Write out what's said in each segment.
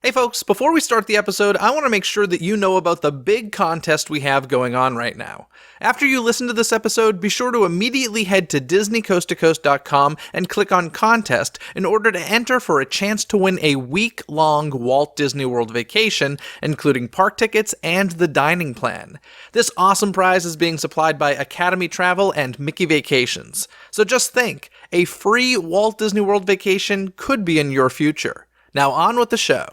Hey folks, before we start the episode, I want to make sure that you know about the big contest we have going on right now. After you listen to this episode, be sure to immediately head to DizneyCoastToCoast.com and click on Contest in order to enter for a chance to win a week-long Walt Disney World vacation, including park tickets and the dining plan. This awesome prize is being supplied by Academy Travel and Mickey Vacations. So just think, a free Walt Disney World vacation could be in your future. Now on with the show.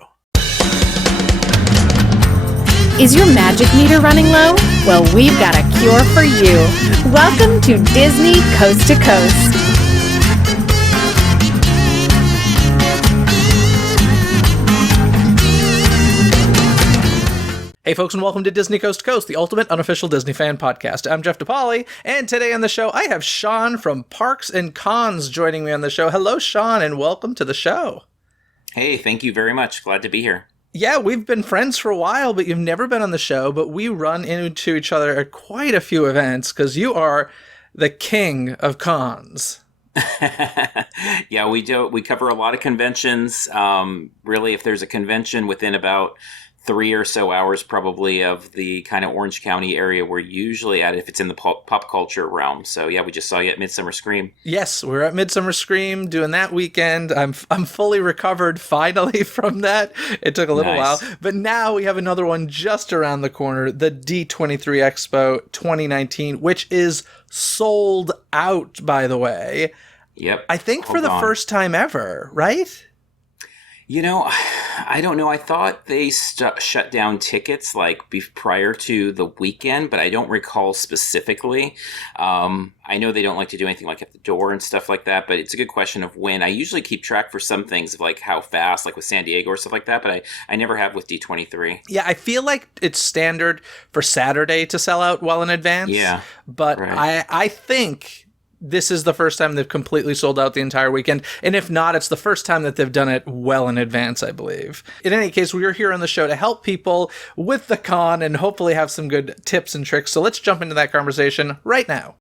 Is your magic meter running low? Well, we've got a cure for you. Welcome to Disney Coast to Coast. Hey folks, and welcome to Disney Coast to Coast, the ultimate unofficial Disney fan podcast. I'm Jeff DePauli, and today on the show, I have Shawn from Parks and Cons joining me on the show. Hello, Shawn, and welcome to the show. Hey, thank you very much. Glad to be here. Yeah, we've been friends for a while, but you've never been on the show, but we run into each other at quite a few events, because you are the king of cons. Yeah, we do. We cover a lot of conventions. Really, if there's a convention within about 3 or so hours probably of the kind of Orange County area we're usually at, if it's in the pop culture realm. So yeah, we just saw you at Midsummer Scream. Yes, we're at Midsummer Scream doing that weekend. I'm fully recovered finally from that. It took a little while, but now we have another one just around the corner, the D23 Expo 2019, which is sold out, by the way. Yep. I think for the first time ever, right? You know, I don't know. I thought they shut down tickets like prior to the weekend, but I don't recall specifically. I know they don't like to do anything like at the door and stuff like that, but it's a good question of when. I usually keep track for some things of like how fast, like with San Diego or stuff like that, but I never have with D23. Yeah, I feel like it's standard for Saturday to sell out well in advance. Yeah, but right. I think this is the first time they've completely sold out the entire weekend. And if not, it's the first time that they've done it well in advance, I believe. In any case, we are here on the show to help people with the con and hopefully have some good tips and tricks. So let's jump into that conversation right now.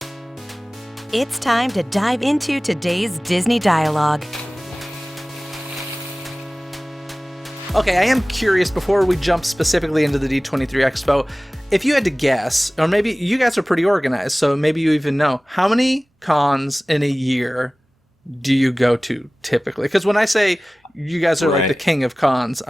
It's time to dive into today's Disney Dialogue. Okay, I am curious, before we jump specifically into the D23 Expo, if you had to guess, or maybe you guys are pretty organized, so maybe you even know, how many cons in a year do you go to typically? Because when I say you guys are like the king of cons,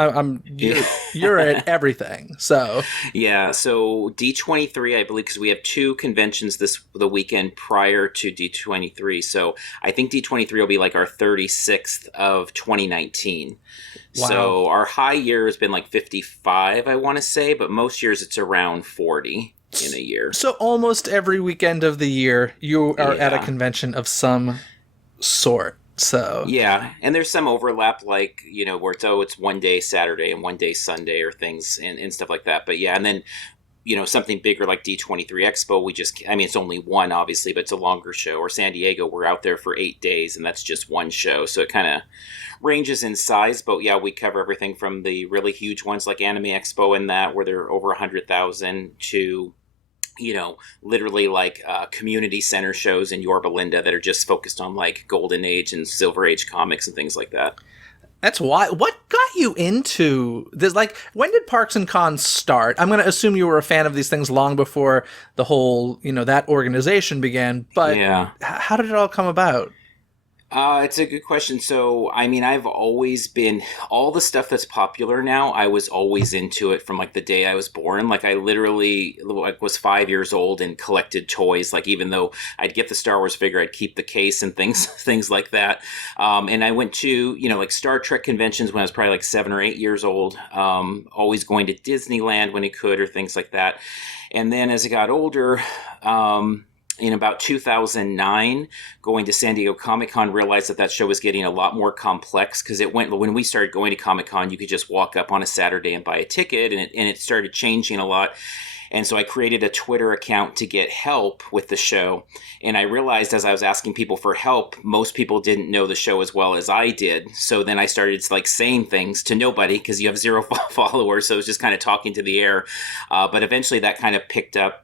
you're at everything. So yeah, so D23, I believe, because we have two conventions the weekend prior to D23. So I think D23 will be like our 36th of 2019. Wow. So our high year has been like 55, I want to say, but most years it's around 40 in a year. So almost every weekend of the year you are at a convention of some sort. So yeah, and there's some overlap, like, you know, where it's one day Saturday and one day Sunday or things and stuff like that. But yeah, and then, you know, something bigger like D23 Expo, it's only one, obviously, but it's a longer show. Or San Diego, we're out there for 8 days, and that's just one show. So it kind of ranges in size. But yeah, we cover everything from the really huge ones like Anime Expo and that, where they're over 100,000, to, you know, literally like community center shows in Yorba Linda that are just focused on like Golden Age and Silver Age comics and things like that. That's why. What got you into this? Like, when did Parks and Cons start? I'm going to assume you were a fan of these things long before the whole, you know, that organization began. But yeah, how did it all come about? It's a good question. So, I mean, I've always been, all the stuff that's popular now, I was always into it from like the day I was born. Like, I literally was 5 years old and collected toys. Like, even though I'd get the Star Wars figure, I'd keep the case and things like that. And I went to, you know, like Star Trek conventions when I was probably like 7 or 8 years old. Always going to Disneyland when I could, or things like that. And then as I got older, in about 2009, going to San Diego Comic-Con, realized that show was getting a lot more complex, because when we started going to Comic-Con, you could just walk up on a Saturday and buy a ticket, and it started changing a lot. And so I created a Twitter account to get help with the show. And I realized as I was asking people for help, most people didn't know the show as well as I did. So then I started like saying things to nobody, because you have 0 followers. So it was just kind of talking to the air. But eventually that kind of picked up.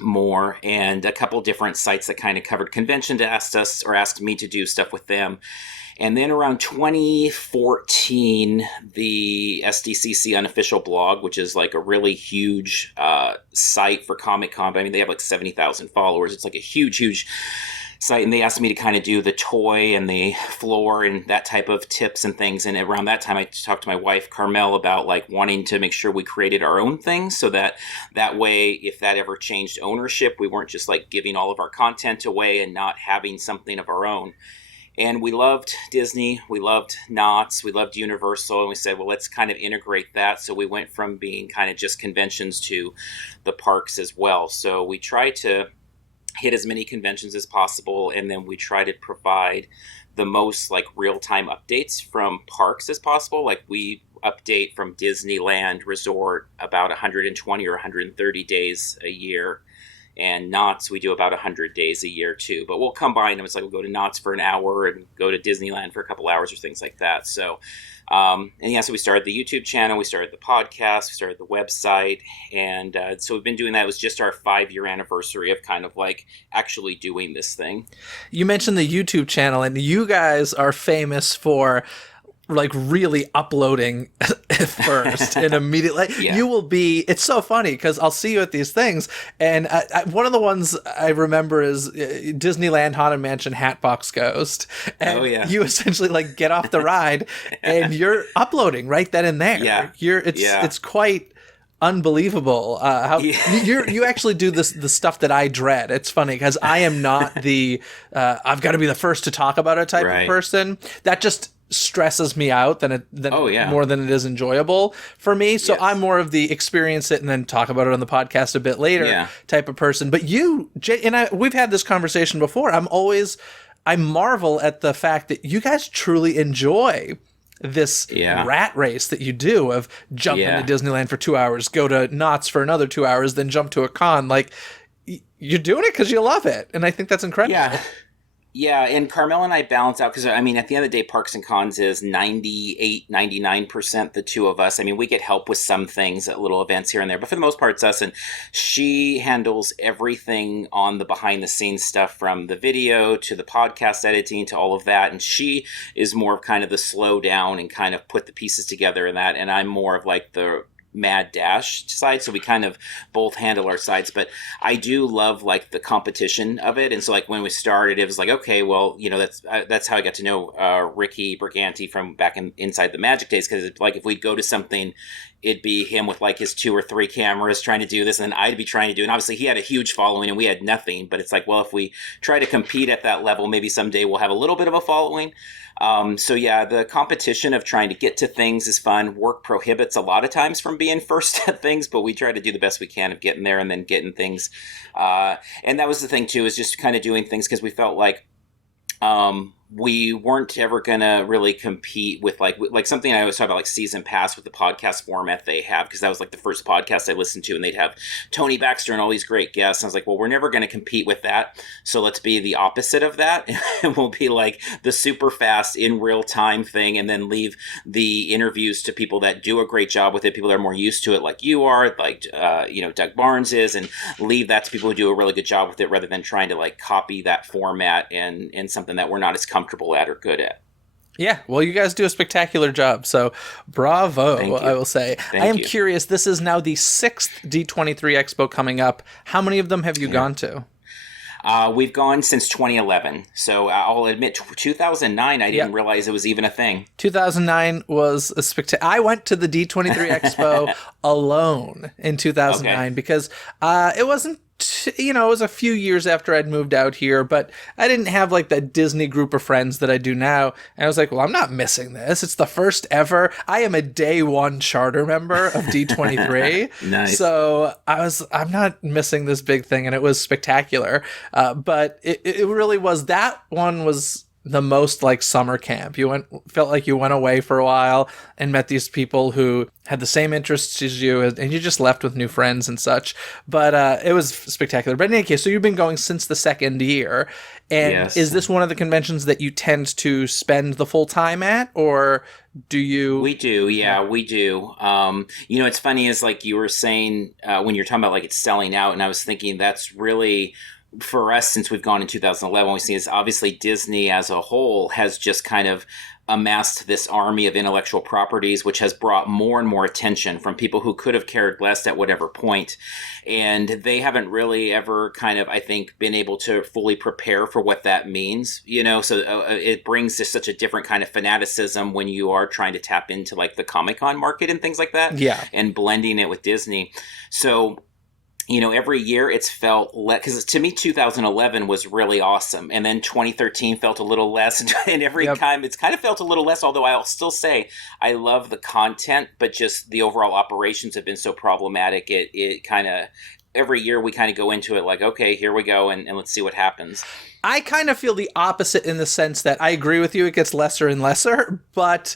more, and a couple different sites that kind of covered convention to asked me to do stuff with them. And then around 2014, the SDCC unofficial blog, which is like a really huge site for Comic-Con. I mean, they have like 70,000 followers. It's like a huge, huge site. And they asked me to kind of do the toy and the floor and that type of tips and things. And around that time, I talked to my wife, Carmel, about like wanting to make sure we created our own things so that way, if that ever changed ownership, we weren't just like giving all of our content away and not having something of our own. And we loved Disney, we loved Knott's, we loved Universal, and we said, well, let's kind of integrate that. So we went from being kind of just conventions to the parks as well. So we try to hit as many conventions as possible, and then we try to provide the most like real-time updates from parks as possible. Like we update from Disneyland Resort about 120 or 130 days a year. And Knott's, we do about 100 days a year too. But we'll combine them. It's like we'll go to Knott's for an hour and go to Disneyland for a couple hours or things like that. So, so we started the YouTube channel, we started the podcast, we started the website. And so we've been doing that. It was just our 5-year anniversary of kind of like actually doing this thing. You mentioned the YouTube channel, and you guys are famous for like really uploading first and immediately. Yeah. You will be, it's so funny because I'll see you at these things, and one of the ones I remember is Disneyland Haunted Mansion Hatbox Ghost, and you essentially like get off the ride and you're uploading right then and there. It's quite unbelievable how you actually do the stuff that I dread. It's funny because I am not the I've got to be the first to talk about it type of person. That just stresses me out more than it is enjoyable for me. So I'm more of the experience it and then talk about it on the podcast a bit later type of person. But you and we've had this conversation before. I marvel at the fact that you guys truly enjoy this rat race that you do of jump into Disneyland for 2 hours, go to Knott's for another 2 hours, then jump to a con. Like you're doing it because you love it. And I think that's incredible. Yeah, and Carmel and I balance out because, I mean, at the end of the day, Parks and Cons is 98, 99% the two of us. I mean, we get help with some things at little events here and there, but for the most part, it's us. And she handles everything on the behind-the-scenes stuff, from the video to the podcast editing to all of that. And she is more of kind of the slow down and kind of put the pieces together and that. And I'm more of like the mad dash side, so we kind of both handle our sides. But I do love like the competition of it, and so like when we started, it was like, okay, well, you know, that's how I got to know Ricky Briganti from back inside the Magic days, because like if we'd go to something, it'd be him with like his 2 or 3 cameras trying to do this, and then I'd be trying to do, and obviously he had a huge following and we had nothing, but it's like, well, if we try to compete at that level, maybe someday we'll have a little bit of a following. So yeah, the competition of trying to get to things is fun. Work prohibits a lot of times from being first at things, but we try to do the best we can of getting there and then getting things. And that was the thing too, is just kind of doing things because we felt like we weren't ever gonna really compete with like something I always talk about, like season pass with the podcast format they have, because that was like the first podcast I listened to, and they'd have Tony Baxter and all these great guests. And I was like, well, we're never gonna compete with that, so let's be the opposite of that, and we'll be like the super fast in real time thing, and then leave the interviews to people that do a great job with it, people that are more used to it, like you are, like Doug Barnes is, and leave that to people who do a really good job with it, rather than trying to like copy that format and something that we're not as comfortable at or good at. Yeah, well, you guys do a spectacular job, so bravo, I will say. I am curious, this is now the 6th D23 Expo coming up. How many of them have you gone to? We've gone since 2011, so I'll admit 2009, I didn't realize it was even a thing. 2009 was a spectacular. I went to the D23 Expo alone in 2009 because it wasn't, it was a few years after I'd moved out here, but I didn't have like that Disney group of friends that I do now. And I was like, well, I'm not missing this. It's the first ever. I am a day one charter member of D23. Nice. So I'm not missing this big thing. And it was spectacular. But it really was, that one was the most like summer camp. Felt like you went away for a while and met these people who had the same interests as you, and you just left with new friends and such. But it was spectacular. But in any case, so you've been going since the second year, and Yes. is this one of the conventions that you tend to spend the full time at, or do you? We do, yeah, we do. It's funny is like you were saying when you're talking about like it's selling out, and I was thinking that's really for us since we've gone in 2011. What we see is obviously Disney as a whole has just kind of amassed this army of intellectual properties, which has brought more and more attention from people who could have cared less at whatever point. And they haven't really ever kind of, I think, been able to fully prepare for what that means, so it brings just such a different kind of fanaticism when you are trying to tap into like the Comic-Con market and things like that. Yeah. And blending it with Disney. So every year it's felt because to me 2011 was really awesome, and then 2013 felt a little less, and every time it's kind of felt a little less. Although I'll still say I love the content, but just the overall operations have been so problematic. It kind of every year we kind of go into it like, okay, here we go, and let's see what happens. I kind of feel the opposite in the sense that I agree with you; it gets lesser and lesser. But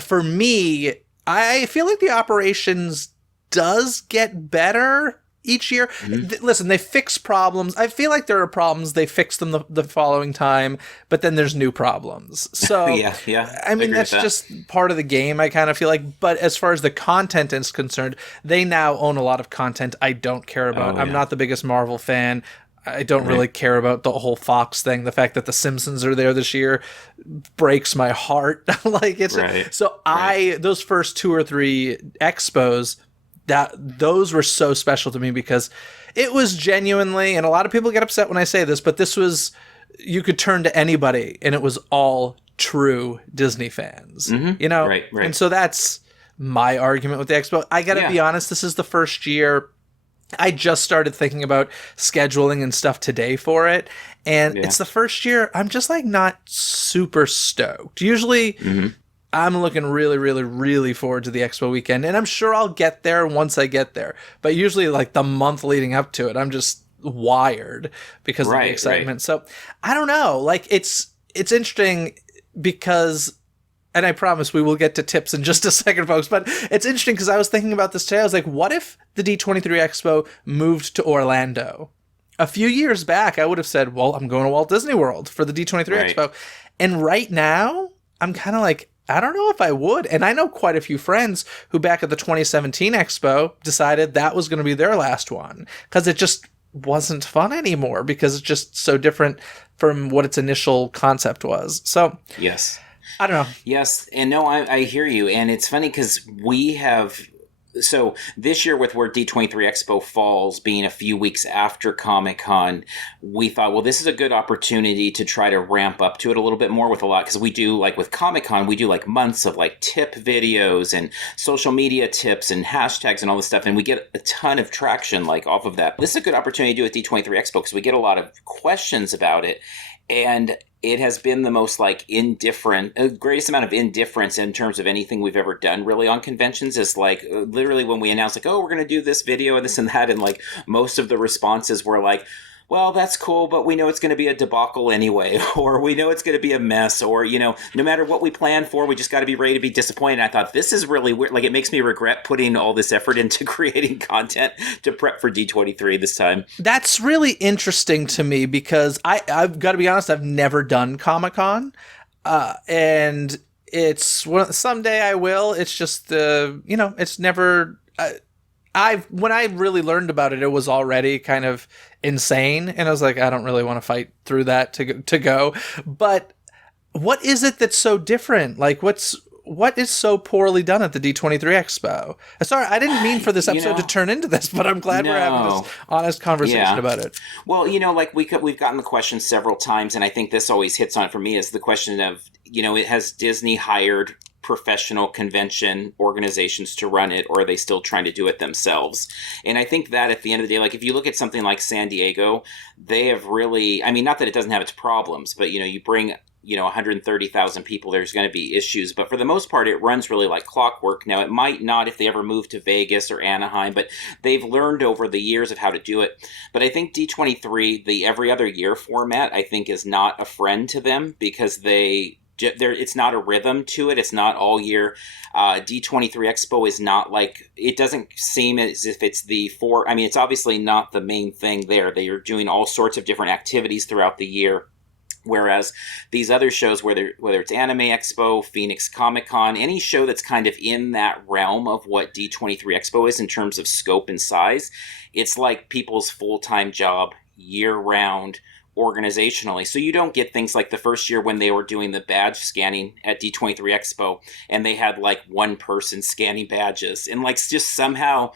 for me, I feel like the operations does get better each year. Listen, they fix problems. I feel like there are problems. They fix them the following time, but then there's new problems. So yeah. I mean, that's just part of the game, I kind of feel like. But as far as the content is concerned, they now own a lot of content I don't care about. I'm not the biggest Marvel fan. I don't really care about the whole Fox thing. The fact that the Simpsons are there this year breaks my heart. Like it's so those first 2 or 3 expos, those were so special to me because it was genuinely, and a lot of people get upset when I say this, but this was, you could turn to anybody and it was all true Disney fans, Right. And so that's my argument with the expo. I gotta be honest, this is the first year I just started thinking about scheduling and stuff today for it. And it's the first year I'm just like not super stoked. Usually I'm looking really, really, really forward to the expo weekend, and I'm sure I'll get there once I get there. But usually, like the month leading up to it, I'm just wired because of the excitement. Right. So I don't know. Like it's interesting because, and I promise we will get to tips in just a second, folks. But it's interesting because I was thinking about this today. I was like, what if the D23 Expo moved to Orlando? A few years back, I would have said, well, I'm going to Walt Disney World for the D23 Expo. And right now, I'm kind of like, I don't know if I would. And I know quite a few friends who back at the 2017 Expo decided that was going to be their last one because it just wasn't fun anymore because it's just so different from what its initial concept was. So, yes. I don't know. Yes. And no, I hear you. And it's funny because we have... So this year with where D23 Expo falls, being a few weeks after Comic-Con, we thought, well, this is a good opportunity to try to ramp up to it a little bit more with a lot. Because we do, like with Comic-Con, we do like months of like tip videos and social media tips and hashtags and all this stuff. And we get a ton of traction like off of that. This is a good opportunity to do at D23 Expo because we get a lot of questions about it. And it has been the most like greatest amount of indifference in terms of anything we've ever done really on conventions is like literally when we announced like, oh, we're going to do this video and this and that. And like most of the responses were like, well, that's cool, but we know it's going to be a debacle anyway, or we know it's going to be a mess, or, no matter what we plan for, we just got to be ready to be disappointed. And I thought, this is really weird. Like, it makes me regret putting all this effort into creating content to prep for D23 this time. That's really interesting to me because I've got to be honest, I've never done Comic-Con, and someday I will. It's just, it's never... when I really learned about it, it was already kind of insane, and I was like, I don't really want to fight through that to go. But what is it that's so different? Like, what is so poorly done at the D23 Expo? Sorry, I didn't mean for this episode to turn into this, but I'm glad we're having this honest conversation about it. Well, like we've gotten the question several times, and I think this always hits on it for me is the question of, it has Disney hired professional convention organizations to run it, or are they still trying to do it themselves? And I think that at the end of the day, like if you look at something like San Diego, they have really, I mean, not that it doesn't have its problems, but you bring 130,000 people, there's going to be issues. But for the most part, it runs really like clockwork. Now, it might not if they ever move to Vegas or Anaheim, but they've learned over the years of how to do it. But I think D23, the every other year format, I think is not a friend to them because it's not a rhythm to it. It's not all year. D23 Expo is not like, it doesn't seem as if it's it's obviously not the main thing there. They are doing all sorts of different activities throughout the year. Whereas these other shows, whether it's Anime Expo, Phoenix Comic Con, any show that's kind of in that realm of what D23 Expo is in terms of scope and size, it's like people's full-time job year-round organizationally. So you don't get things like the first year when they were doing the badge scanning at D23 Expo and they had like one person scanning badges and like just somehow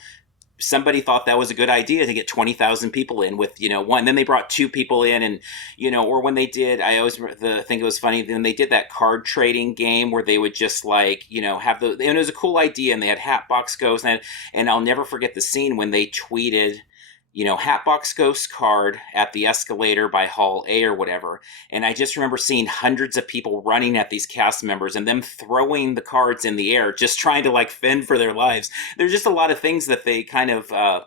somebody thought that was a good idea to get 20,000 people in with, one. Then they brought two people in and, or when they did, I always think it was funny, then they did that card trading game where they would just like, and it was a cool idea and they had Hatbox Ghost and I'll never forget the scene when they tweeted, Hatbox Ghost card at the escalator by Hall A or whatever. And I just remember seeing hundreds of people running at these cast members and them throwing the cards in the air, just trying to like fend for their lives. There's just a lot of things that they kind of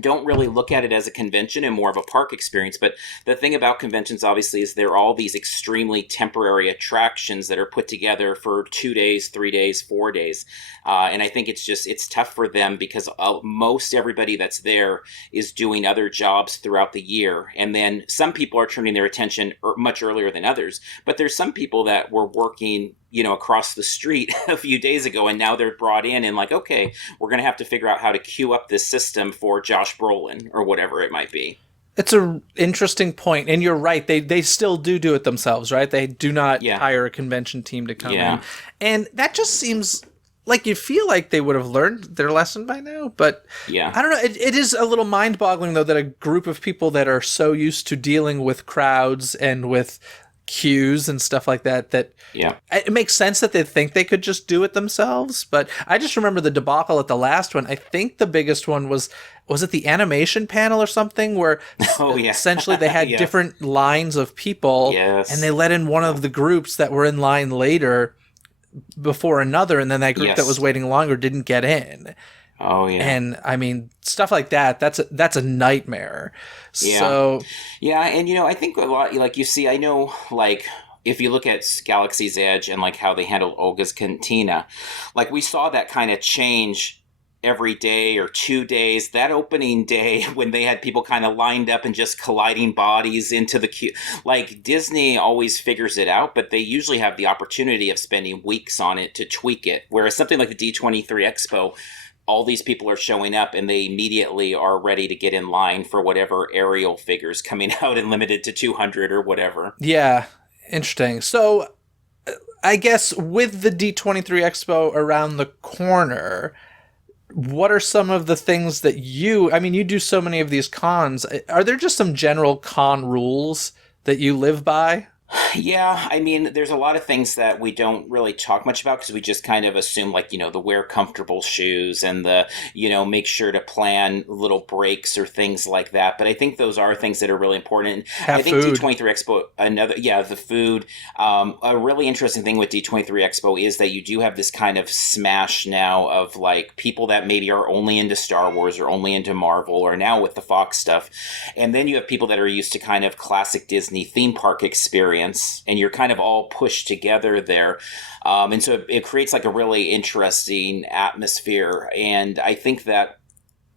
don't really look at it as a convention and more of a park experience. But the thing about conventions, obviously, is they're all these extremely temporary attractions that are put together for 2 days, 3 days, 4 days. And I think it's tough for them because most everybody that's there is doing other jobs throughout the year. And then some people are turning their attention much earlier than others. But there's some people that were working across the street a few days ago, and now they're brought in and like, okay, we're going to have to figure out how to queue up this system for Josh Brolin or whatever it might be. It's an interesting point, and you're right. They still do it themselves, right? They do not hire a convention team to come in. And that just seems like you feel like they would have learned their lesson by now, but I don't know. It is a little mind-boggling, though, that a group of people that are so used to dealing with crowds and with queues and stuff like that it makes sense that they think they could just do it themselves. But I just remember the debacle at the last one. I think the biggest one was it the animation panel or something where essentially they had different lines of people and they let in one of the groups that were in line later before another, and then that group that was waiting longer didn't get in. Oh yeah. And I mean, stuff like that, that's a nightmare. Yeah. So and I think a lot, like you see, I know, like if you look at Galaxy's Edge and like how they handled Olga's Cantina, like we saw that kind of change every day or 2 days. That opening day when they had people kind of lined up and just colliding bodies into the queue, like Disney always figures it out, but they usually have the opportunity of spending weeks on it to tweak it. Whereas something like the D23 Expo, all these people are showing up and they immediately are ready to get in line for whatever aerial figures coming out and limited to 200 or whatever. Yeah, interesting. So I guess with the D23 Expo around the corner, what are some of the things that you do so many of these cons. Are there just some general con rules that you live by? Yeah, I mean, there's a lot of things that we don't really talk much about because we just kind of assume, like, the wear comfortable shoes and the, make sure to plan little breaks or things like that. But I think those are things that are really important. I think food. D23 Expo, the food. A really interesting thing with D23 Expo is that you do have this kind of smash now of like people that maybe are only into Star Wars or only into Marvel or now with the Fox stuff. And then you have people that are used to kind of classic Disney theme park experience. And you're kind of all pushed together there. And so it creates like a really interesting atmosphere. And I think that,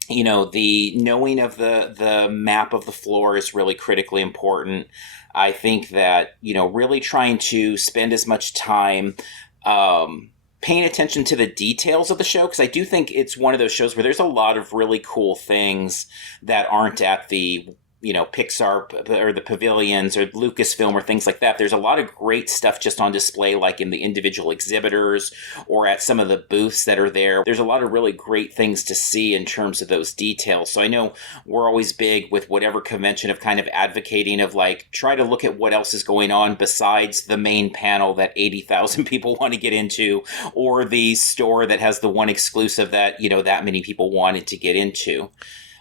the knowing of the map of the floor is really critically important. I think that, really trying to spend as much time paying attention to the details of the show, because I do think it's one of those shows where there's a lot of really cool things that aren't at the Pixar or the pavilions or Lucasfilm or things like that. There's a lot of great stuff just on display, like in the individual exhibitors or at some of the booths that are there. There's a lot of really great things to see in terms of those details. So I know we're always big with whatever convention of kind of advocating of like, try to look at what else is going on besides the main panel that 80,000 people want to get into, or the store that has the one exclusive that, that many people wanted to get into.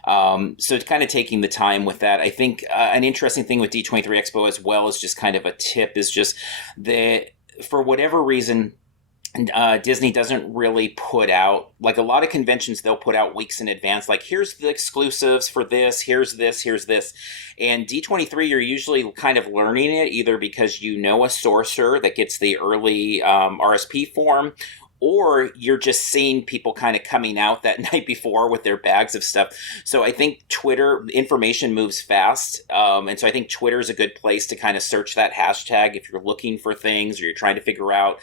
So kind of taking the time with that. I think an interesting thing with D23 Expo as well as just kind of a tip is just that for whatever reason, Disney doesn't really put out, like a lot of conventions, they'll put out weeks in advance, like here's the exclusives for this, here's this, here's this. And D23, you're usually kind of learning it either because you know a sorcerer that gets the early RSP form, or you're just seeing people kind of coming out that night before with their bags of stuff. So I think Twitter information moves fast. And so I think Twitter is a good place to kind of search that hashtag if you're looking for things or you're trying to figure out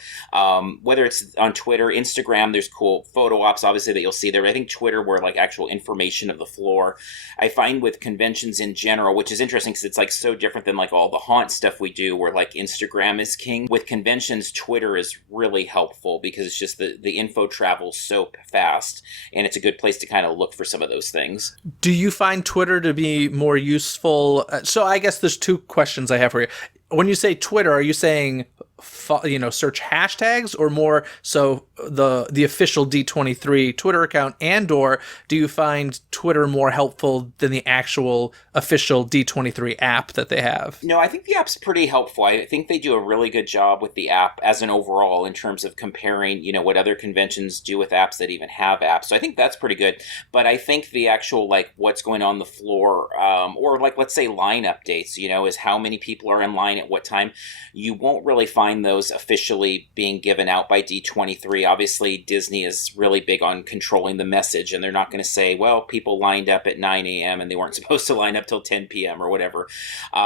whether it's on Twitter, Instagram, there's cool photo ops, obviously, that you'll see there. But I think Twitter, where like actual information of the floor, I find with conventions in general, which is interesting because it's like so different than like all the haunt stuff we do where like Instagram is king. With conventions, Twitter is really helpful because it's just the info travels so fast, and it's a good place to kind of look for some of those things. Do you find Twitter to be more useful? So I guess there's two questions I have for you. When you say Twitter, are you saying search hashtags, or more so the official D23 Twitter account, and or do you find Twitter more helpful than the actual official D23 app that they have? No, I think the app's pretty helpful. I think they do a really good job with the app as an overall in terms of comparing, what other conventions do with apps that even have apps. So I think that's pretty good. But I think the actual, like, what's going on the floor, or like, let's say line updates, is how many people are in line at what time. You won't really find those officially being given out by D23. Obviously, Disney is really big on controlling the message, and they're not going to say, well, people lined up at 9 a.m. and they weren't supposed to line up till 10 p.m. or whatever.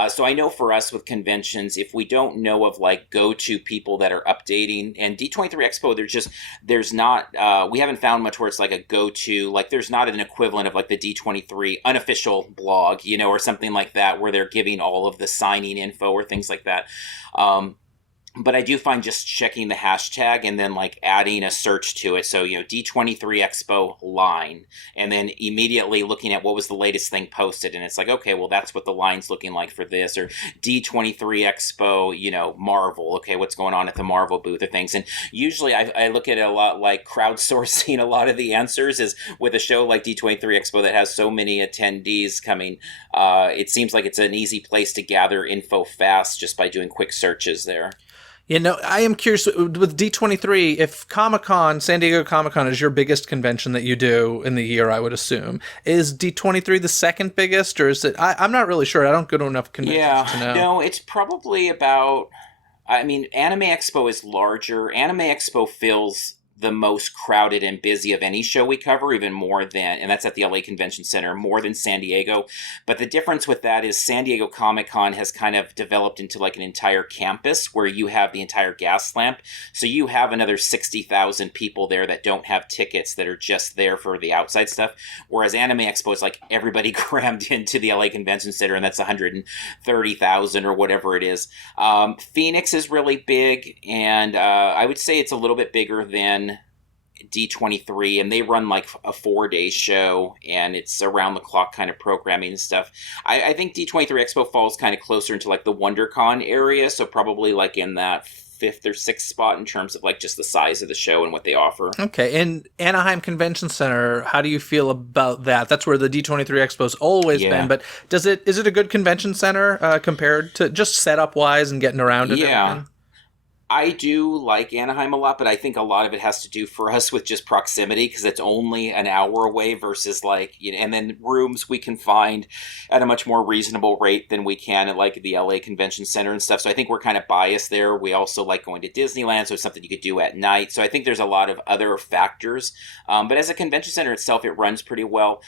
So I know for us with conventions, if we don't know of like go-to people that are updating, and D23 Expo, there's not, we haven't found much where it's like a go-to, like there's not an equivalent of like the D23 unofficial blog, or something like that where they're giving all of the signing info or things like that. But I do find just checking the hashtag and then like adding a search to it. So, D23 Expo line, and then immediately looking at what was the latest thing posted. And it's like, okay, well, that's what the line's looking like for this, or D23 Expo, Marvel. Okay, what's going on at the Marvel booth or things. And usually I look at it a lot like crowdsourcing a lot of the answers is with a show like D23 Expo that has so many attendees coming. It seems like it's an easy place to gather info fast just by doing quick searches there. I am curious with D23, if Comic-Con, San Diego Comic-Con is your biggest convention that you do in the year, I would assume. Is D23 the second biggest, or is it? I'm not really sure. I don't go to enough conventions to know. No, it's probably about, Anime Expo is larger. Anime Expo feels the most crowded and busy of any show we cover, even more than, and that's at the LA Convention Center, more than San Diego. But the difference with that is San Diego Comic-Con has kind of developed into like an entire campus where you have the entire gas lamp. So you have another 60,000 people there that don't have tickets that are just there for the outside stuff. Whereas Anime Expo is like everybody crammed into the LA Convention Center, and that's 130,000 or whatever it is. Phoenix is really big, and I would say it's a little bit bigger than D23, and they run like a 4-day show, and it's around the clock kind of programming and stuff. I think D23 Expo falls kind of closer into like the WonderCon area, so probably like in that 5th or 6th spot in terms of like just the size of the show and what they offer. Okay, and Anaheim Convention Center, how do you feel about that? That's where the D23 Expo's always been, but is it a good convention center compared to just setup wise and getting around it? Yeah. I do like Anaheim a lot, but I think a lot of it has to do for us with just proximity, because it's only an hour away versus like, and then rooms we can find at a much more reasonable rate than we can at like the LA Convention Center and stuff. So I think we're kind of biased there. We also like going to Disneyland, so it's something you could do at night. So I think there's a lot of other factors. But as a convention center itself, it runs pretty well.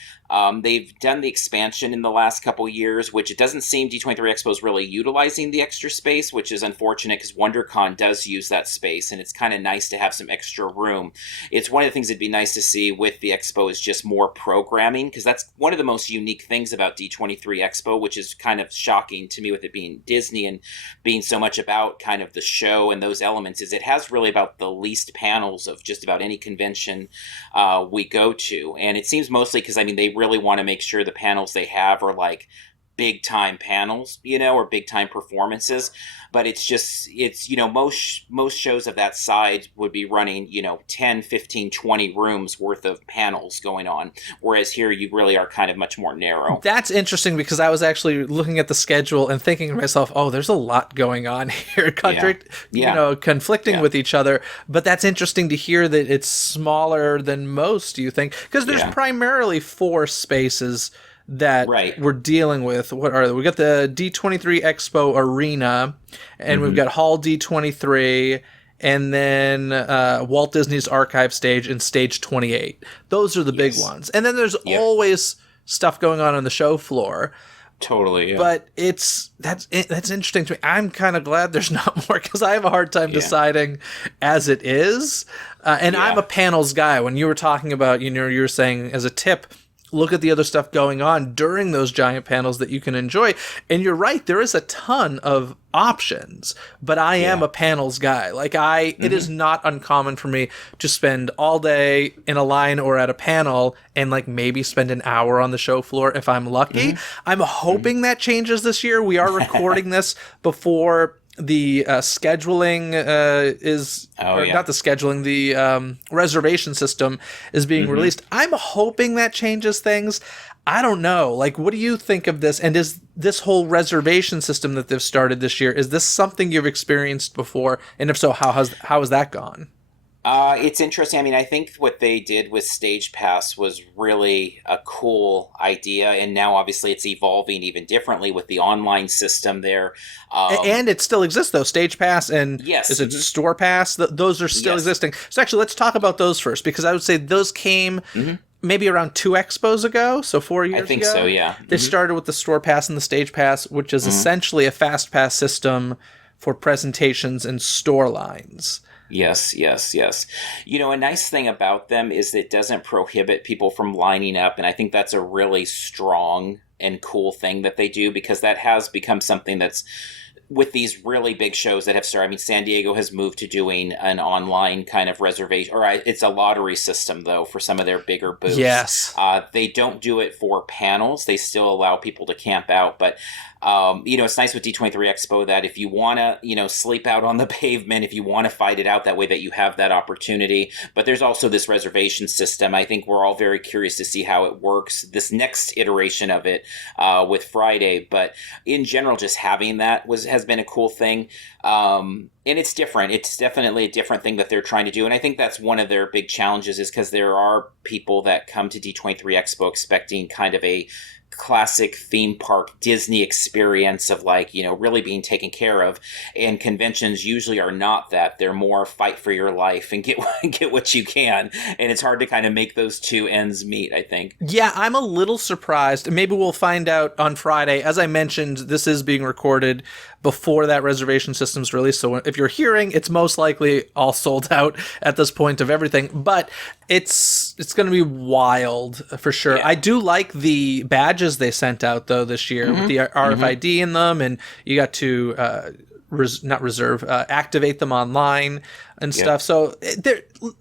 They've done the expansion in the last couple years, which it doesn't seem D23 Expo is really utilizing the extra space, which is unfortunate because WonderCon does use that space, and it's kind of nice to have some extra room. It's one of the things that'd be nice to see with the expo is just more programming, because that's one of the most unique things about D23 Expo, which is kind of shocking to me with it being Disney and being so much about kind of the show and those elements, is it has really about the least panels of just about any convention we go to. And it seems mostly because, they really want to make sure the panels they have are like big time panels, or big time performances. But it's most shows of that size would be running 10, 15, 20 rooms worth of panels going on, whereas here you really are kind of much more narrow. That's interesting, because I was actually looking at the schedule and thinking to myself, oh, there's a lot going on here, conflicting with each other. But that's interesting to hear that it's smaller than most, do you think? Because there's primarily 4 spaces that we're dealing with. What are they? We got the D23 Expo Arena, and we've got Hall D23, and then Walt Disney's Archive Stage and Stage 28. Those are the big ones. And then there's always stuff going on the show floor. Totally, yeah. But that's interesting to me. I'm kind of glad there's not more, because I have a hard time deciding as it is. And I'm a panels guy. When you were talking about, you were saying as a tip, look at the other stuff going on during those giant panels that you can enjoy. And you're right, there is a ton of options, but I am a panels guy. Like it is not uncommon for me to spend all day in a line or at a panel and like maybe spend an hour on the show floor if I'm lucky. I'm hoping that changes this year. We are recording this before the scheduling not the scheduling, the reservation system is being released. I'm hoping that changes things. I don't know. Like, what do you think of this? And is this whole reservation system that they've started this year, is this something you've experienced before? And if so, how has that gone? It's interesting. I mean, I think what they did with Stage Pass was really a cool idea, and now obviously it's evolving even differently with the online system there. And it still exists, though. Stage Pass and is it Store Pass? Those are still existing. So actually, let's talk about those first, because I would say those came maybe around 2 expos ago, so 4 years ago. I think so, yeah. They started with the Store Pass and the Stage Pass, which is essentially a Fast Pass system for presentations and store lines. Yes. A nice thing about them is that it doesn't prohibit people from lining up, and I think that's a really strong and cool thing that they do, because that has become something that's with these really big shows that have started. I mean, San Diego has moved to doing an online kind of reservation, or it's a lottery system, though, for some of their bigger booths. Yes. They don't do it for panels. They still allow people to camp out, but it's nice with D23 Expo that if you want to, sleep out on the pavement, if you want to fight it out that way, that you have that opportunity. But there's also this reservation system. I think we're all very curious to see how it works, this next iteration of it with Friday. But in general, just having that has been a cool thing. And it's different. It's definitely a different thing that they're trying to do. And I think that's one of their big challenges, is because there are people that come to D23 Expo expecting kind of a classic theme park Disney experience of really being taken care of, and conventions usually are not that. They're more fight for your life and get what you can, and it's hard to kind of make those two ends meet, I think. Yeah, I'm a little surprised. Maybe we'll find out on Friday. As I mentioned, this is being recorded before that reservation system's released, so if you're hearing, it's most likely all sold out at this point of everything, but it's going to be wild for sure. Yeah. I do like the badges they sent out, though, this year with the RFID in them, and you got to activate them online and stuff. So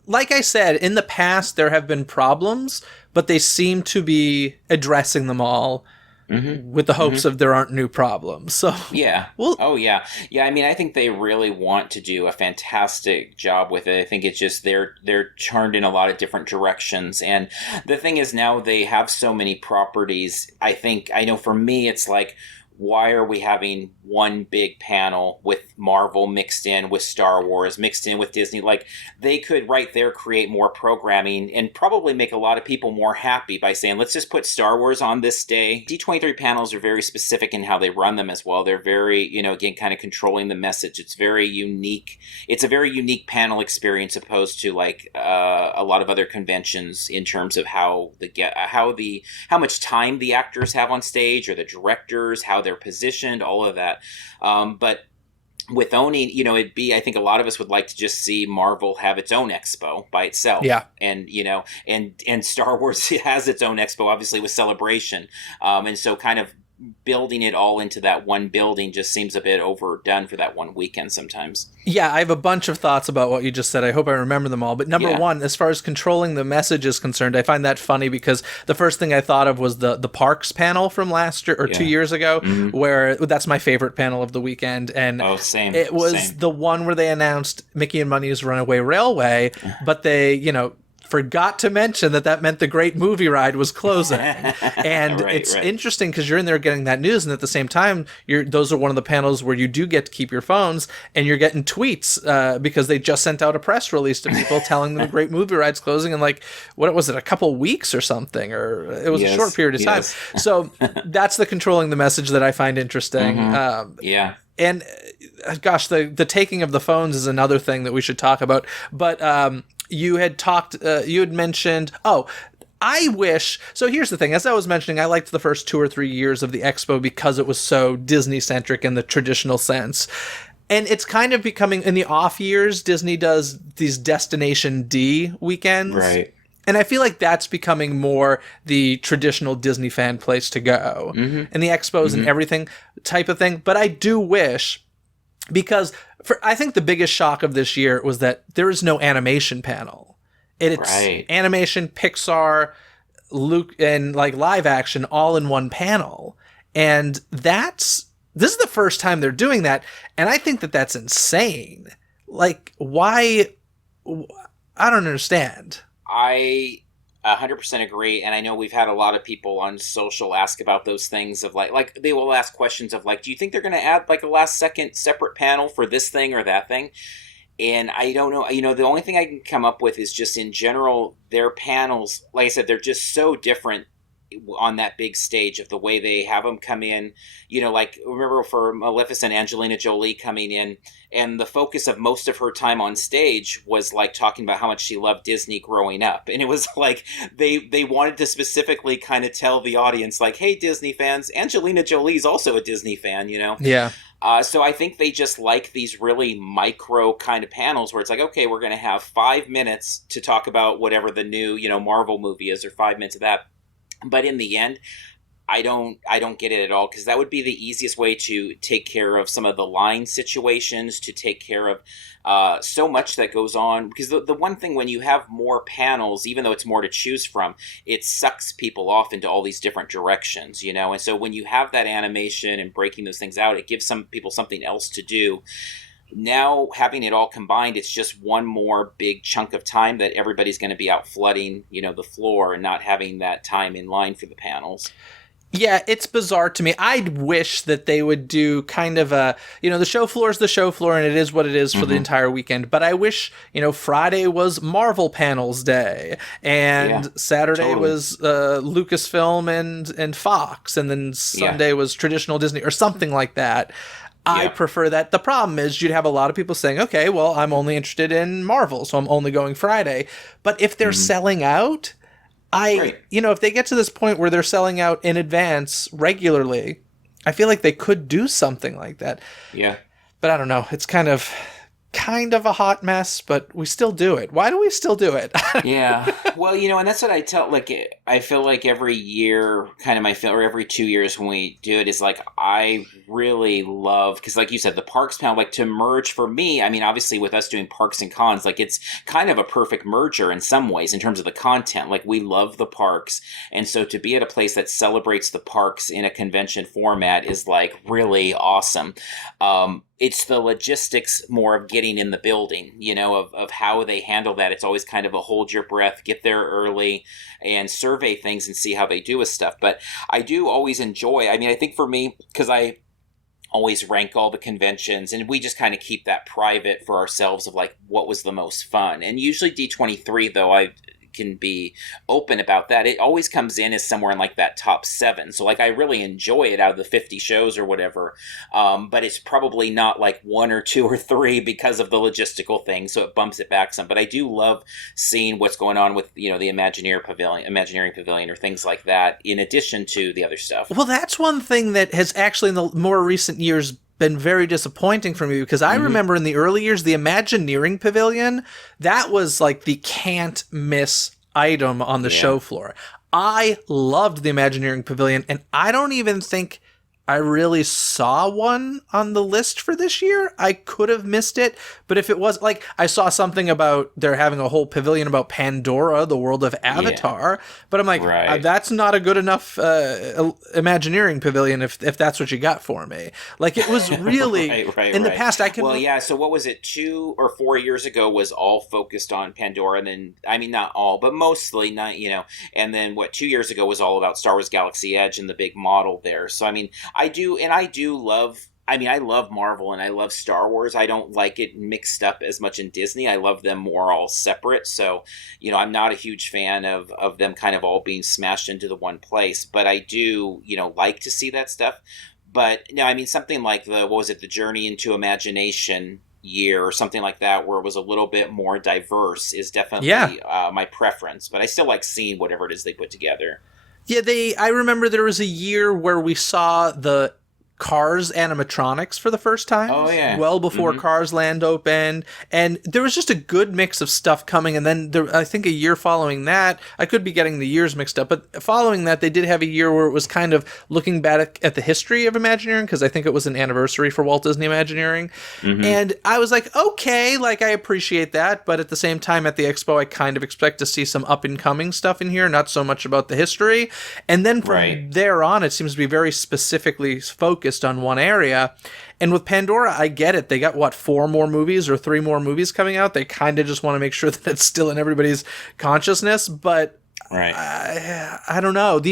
like I said, in the past there have been problems, but they seem to be addressing them all with the hopes of there aren't new problems. So yeah. I mean, I think they really want to do a fantastic job with it. I think it's just they're turned in a lot of different directions, and the thing is, now they have so many properties. I know for me, it's like, why are we having one big panel with Marvel mixed in with Star Wars, mixed in with Disney? Like, they could right there create more programming and probably make a lot of people more happy by saying, let's just put Star Wars on this day. D23 panels are very specific in how they run them as well. They're very, again, kind of controlling the message. It's very unique. It's a very unique panel experience opposed to a lot of other conventions in terms of how much time the actors have on stage, or the directors, how they're positioned, all of that. But with owning, I think a lot of us would like to just see Marvel have its own expo by itself. Yeah. And, and Star Wars has its own expo, obviously, with Celebration. And so kind of building it all into that one building just seems a bit overdone for that one weekend sometimes. Yeah, I have a bunch of thoughts about what you just said. I hope I remember them all. But number one, as far as controlling the message is concerned, I find that funny because the first thing I thought of was the parks panel from last year or 2 years ago, where that's my favorite panel of the weekend. And it was the one where they announced Mickey and Minnie's Runaway Railway, but they, forgot to mention that meant the Great Movie Ride was closing. And it's interesting because you're in there getting that news, and at the same time, those are one of the panels where you do get to keep your phones, and you're getting tweets because they just sent out a press release to people telling them the Great Movie Ride's closing in what was it, a couple weeks or something, or it was a short period of time. So that's the controlling the message that I find interesting. And gosh, the taking of the phones is another thing that we should talk about. But you had mentioned, I wish, so here's the thing, as I was mentioning, I liked the first 2 or 3 years of the expo because it was so Disney-centric in the traditional sense. And it's kind of becoming, in the off years, Disney does these Destination D weekends. Right. And I feel like that's becoming more the traditional Disney fan place to go. And the expos and everything type of thing. But I do wish, because I think the biggest shock of this year was that there is no animation panel. It's animation, Pixar, Luke, and live action all in one panel. And this is the first time they're doing that. And I think that's insane. Why? I don't understand. I 100% agree, and I know we've had a lot of people on social ask about those things of like they will ask questions of do you think they're going to add a last second separate panel for this thing or that thing? And I don't know, the only thing I can come up with is just in general, their panels, like I said, they're just so different on that big stage of the way they have them come in, remember for Maleficent, Angelina Jolie coming in, and the focus of most of her time on stage was talking about how much she loved Disney growing up. And it was they wanted to specifically kind of tell the audience hey, Disney fans, Angelina Jolie's also a Disney fan, Yeah. So I think they just like these really micro kind of panels where it's okay, we're going to have 5 minutes to talk about whatever the new, Marvel movie is, or 5 minutes of that. But in the end, I don't get it at all, because that would be the easiest way to take care of some of the line situations, to take care of so much that goes on. Because the one thing, when you have more panels, even though it's more to choose from, it sucks people off into all these different directions, And so when you have that animation and breaking those things out, it gives some people something else to do. Now, having it all combined, it's just one more big chunk of time that everybody's going to be out flooding, the floor, and not having that time in line for the panels. Yeah, it's bizarre to me. I'd wish that they would do kind of the show floor is the show floor, and it is what it is for the entire weekend. But I wish, Friday was Marvel Panels Day, and Saturday was Lucasfilm and Fox, and then Sunday was traditional Disney or something like that. I prefer that. The problem is you'd have a lot of people saying, okay, well, I'm only interested in Marvel, so I'm only going Friday. But if they're selling out, if they get to this point where they're selling out in advance regularly, I feel like they could do something like that. Yeah. But I don't know. It's kind of a hot mess, but we still do it. Why do we still do it? Yeah. Well, and that's what I tell, I feel like every year, or every 2 years when we do it is I really love, because like you said, the parks panel, to merge for me, obviously with us doing parks and cons, it's kind of a perfect merger in some ways in terms of the content. We love the parks. And so to be at a place that celebrates the parks in a convention format is really awesome. It's the logistics more of getting in the building, of how they handle that. It's always kind of a hold your breath, get there early and survey things and see how they do with stuff. But I do always enjoy, I think for me, because I always rank all the conventions, and we just kind of keep that private for ourselves of what was the most fun. And usually D23, though, I can be open about that, it always comes in as somewhere in that top 7. So I really enjoy it out of the 50 shows or whatever. But it's probably not 1 or 2 or 3 because of the logistical thing. So it bumps it back some. But I do love seeing what's going on with, the Imagineering Pavilion or things like that, in addition to the other stuff. Well, that's one thing that has actually in the more recent years been very disappointing for me, because I remember in the early years, the Imagineering Pavilion, that was the can't miss item on the show floor. I loved the Imagineering Pavilion, and I don't even think I really saw one on the list for this year. I could have missed it, but if it was like I saw something about they're having a whole pavilion about Pandora, the world of Avatar, but I'm like, that's not a good enough Imagineering pavilion if that's what you got for me. Like it was really in the past. I can So what was it? 2 or 4 years ago was all focused on Pandora, and then not all, but mostly not. And then 2 years ago was all about Star Wars Galaxy Edge and the big model there. So I love Marvel and I love Star Wars. I don't like it mixed up as much in Disney. I love them more all separate. So, I'm not a huge fan of them kind of all being smashed into the one place, but I do, like to see that stuff. But no, something like the Journey into Imagination year or something like that, where it was a little bit more diverse, is definitely my preference. But I still like seeing whatever it is they put together. Yeah, I remember there was a year where we saw the Cars animatronics for the first time. Oh, yeah. Well before Cars Land opened. And there was just a good mix of stuff coming. And then I think a year following that, I could be getting the years mixed up, but following that, they did have a year where it was kind of looking back at the history of Imagineering, because I think it was an anniversary for Walt Disney Imagineering. And I was like, okay, like I appreciate that. But at the same time, at the expo, I kind of expect to see some up and coming stuff in here, not so much about the history. And then from there on, it seems to be very specifically focused on one area. And with Pandora, I get it. They got 4 more movies or 3 more movies coming out. They kind of just want to make sure that it's still in everybody's consciousness. But I don't know.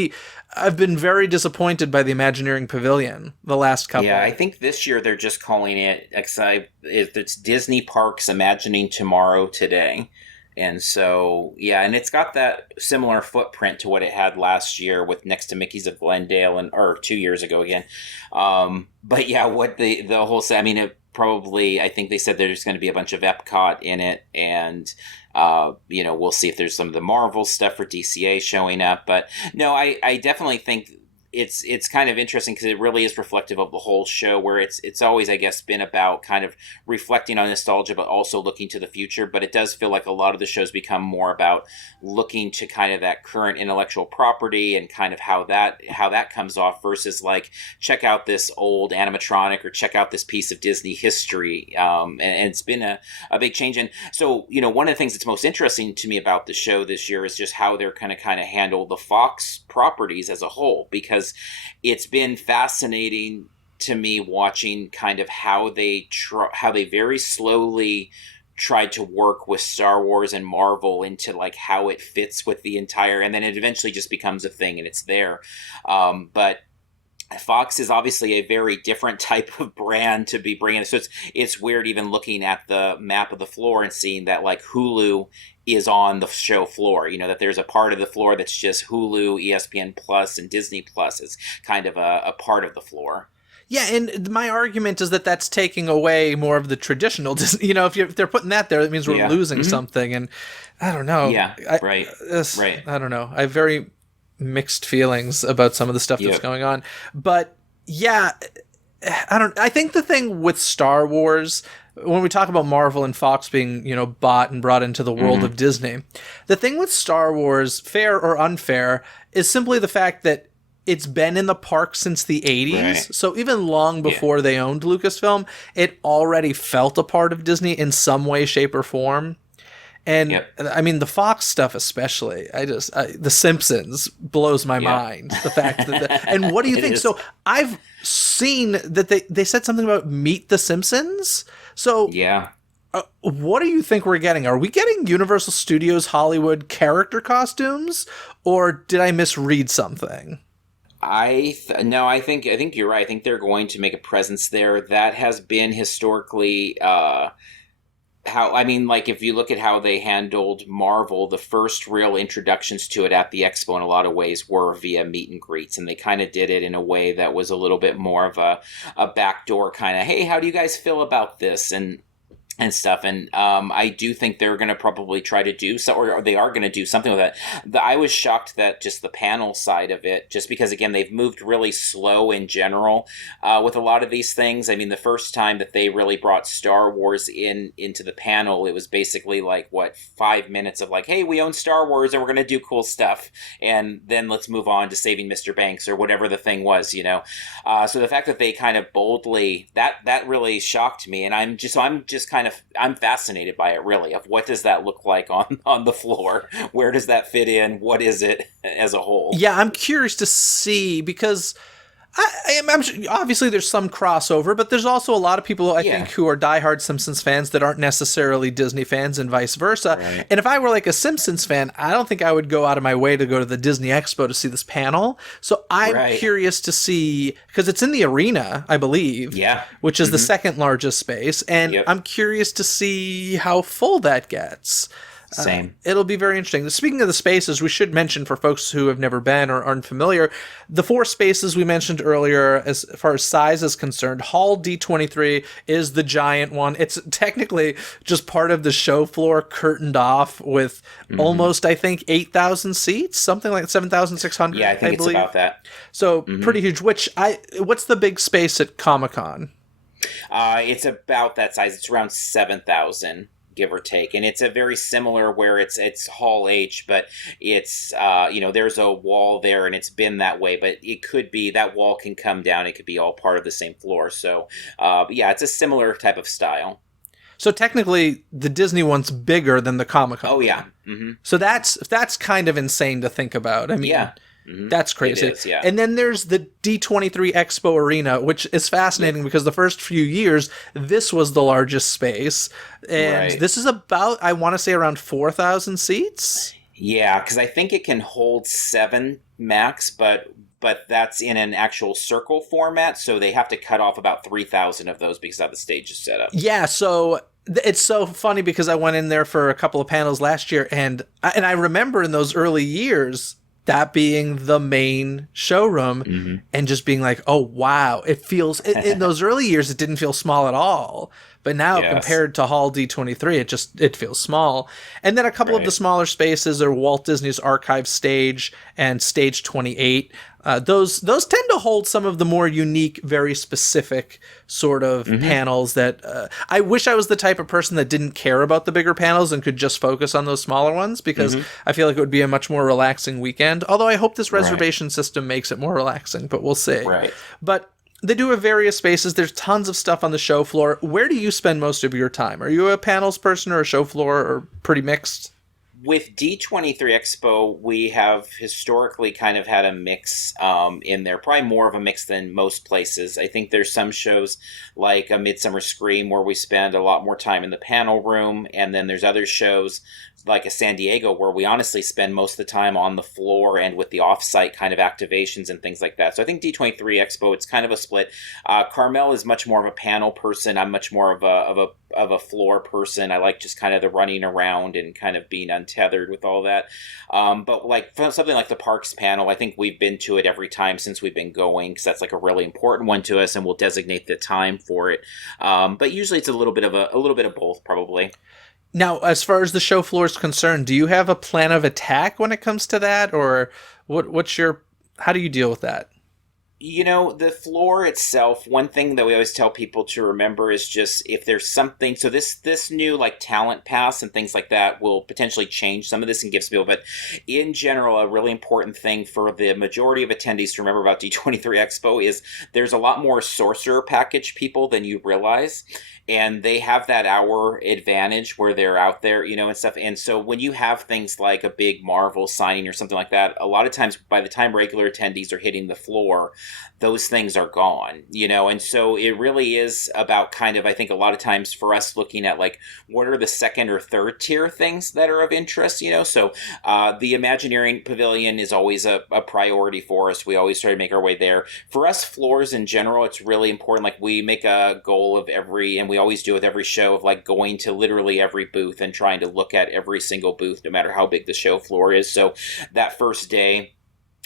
I've been very disappointed by the Imagineering Pavilion the last couple. Yeah, I think this year they're just calling it's Disney Parks Imagining Tomorrow Today. And so, and it's got that similar footprint to what it had last year with next to Mickey's of Glendale or 2 years ago again. But yeah, what the whole, it probably, I think they said there's going to be a bunch of Epcot in it, and we'll see if there's some of the Marvel stuff for DCA showing up. But no, I definitely think it's kind of interesting because it really is reflective of the whole show, where it's always, I guess, been about kind of reflecting on nostalgia, but also looking to the future. But it does feel like a lot of the shows become more about looking to kind of that current intellectual property and kind of how that comes off versus like, check out this old animatronic or check out this piece of Disney history. And it's been a big change. And so, one of the things that's most interesting to me about the show this year is just how they're kind of handle the Fox properties as a whole, because it's been fascinating to me watching kind of how they very slowly tried to work with Star Wars and Marvel into like how it fits with the entire, and then it eventually just becomes a thing and it's there. But Fox is obviously a very different type of brand to be bringing. So it's weird even looking at the map of the floor and seeing that like Hulu is on the show floor, that there's a part of the floor that's just Hulu, ESPN Plus, and Disney Plus is kind of a part of the floor. Yeah, and my argument is that that's taking away more of the traditional Disney. If they're putting that there, that means we're losing something. And I don't know. Yeah, right. I don't know. I have very mixed feelings about some of the stuff that's going on. But yeah, I think the thing with Star Wars, when we talk about Marvel and Fox being, bought and brought into the world of Disney, the thing with Star Wars, fair or unfair, is simply the fact that it's been in the park since the 80s. Right. So even long before they owned Lucasfilm, it already felt a part of Disney in some way, shape, or form. And the Fox stuff especially, The Simpsons blows my mind. The fact that, and what do you think? So I've seen that they said something about Meet the Simpsons. So what do you think we're getting? Are we getting Universal Studios Hollywood character costumes, or did I misread something? No, I think you're right. I think they're going to make a presence there. That has been historically if you look at how they handled Marvel, the first real introductions to it at the expo in a lot of ways were via meet and greets, and they kind of did it in a way that was a little bit more of a backdoor kind of, hey, how do you guys feel about this? And and stuff. And I do think they're going to probably try to do so, or they are going to do something with that. I was shocked that just the panel side of it, just because, again, they've moved really slow in general with a lot of these things. I mean, the first time that they really brought Star Wars into the panel, it was basically like, 5 minutes of like, hey, we own Star Wars and we're going to do cool stuff. And then let's move on to saving Mr. Banks or whatever the thing was, So the fact that they kind of boldly, that really shocked me. And I'm fascinated by it, really, of what does that look like on the floor? Where does that fit in? What is it as a whole? Yeah, I'm curious to see, because I'm obviously there's some crossover, but there's also a lot of people I think who are diehard Simpsons fans that aren't necessarily Disney fans, and vice versa. Right. And if I were like a Simpsons fan, I don't think I would go out of my way to go to the Disney Expo to see this panel. So I'm curious to see, because it's in the arena, I believe, which is the second largest space, and I'm curious to see how full that gets. Same. It'll be very interesting. Speaking of the spaces, we should mention for folks who have never been or aren't familiar, the 4 spaces we mentioned earlier, as far as size is concerned, Hall D23 is the giant one. It's technically just part of the show floor curtained off with almost, I think, 8,000 seats, something like 7,600. Yeah, I think it's about that. So pretty huge. What's the big space at Comic-Con? It's about that size. It's around 7,000. Give or take, and it's a very similar where it's Hall H, but it's there's a wall there, and it's been that way. But it could be that wall can come down; it could be all part of the same floor. So, it's a similar type of style. So technically, the Disney one's bigger than the Comic-Con. Oh yeah. So that's kind of insane to think about. I mean, that's crazy. It is, yeah. And then there's the D23 Expo Arena, which is fascinating because the first few years, this was the largest space. And this is about, I want to say, around 4,000 seats. Yeah, because I think it can hold 7 max, but that's in an actual circle format, so they have to cut off about 3,000 of those because how the stage is set up. Yeah, so it's so funny because I went in there for a couple of panels last year, and I remember in those early years that being the main showroom and just being like, oh, wow. It feels, in those early years, it didn't feel small at all. But now compared to Hall D23, it feels small. And then a couple of the smaller spaces are Walt Disney's Archive Stage and Stage 28. Those tend to hold some of the more unique, very specific sort of panels that I wish I was the type of person that didn't care about the bigger panels and could just focus on those smaller ones, because I feel like it would be a much more relaxing weekend. Although I hope this reservation system makes it more relaxing, but we'll see. Right. But they do have various spaces. There's tons of stuff on the show floor. Where do you spend most of your time? Are you a panels person or a show floor, or pretty mixed? With D23 Expo, we have historically kind of had a mix in there, probably more of a mix than most places. I think there's some shows like A Midsummer Scream where we spend a lot more time in the panel room, and then there's other shows like a San Diego where we honestly spend most of the time on the floor and with the off-site kind of activations and things like that. So I think D23 Expo, it's kind of a split. Carmel is much more of a panel person. I'm much more of a floor person. I like just kind of the running around and kind of being untethered with all that. But like something like the Parks panel, I think we've been to it every time since we've been going, because that's like a really important one to us, and we'll designate the time for it. But usually it's a little bit of both, probably. Now, as far as the show floor is concerned, do you have a plan of attack when it comes to that, or how do you deal with that? The floor itself, one thing that we always tell people to remember is just if there's something, so this new like talent pass and things like that will potentially change some of this and give some people, but in general, a really important thing for the majority of attendees to remember about D23 Expo is there's a lot more sorcerer package people than you realize. And they have that hour advantage where they're out there, and stuff. And so when you have things like a big Marvel signing or something like that, a lot of times by the time regular attendees are hitting the floor, those things are gone, And so it really is about kind of, I think a lot of times for us looking at like, what are the second or third tier things that are of interest, So the Imagineering Pavilion is always a priority for us. We always try to make our way there. For us, floors in general, it's really important. Like we make a goal of and we always do with every show, of like going to literally every booth and trying to look at every single booth, no matter how big the show floor is. So that first day,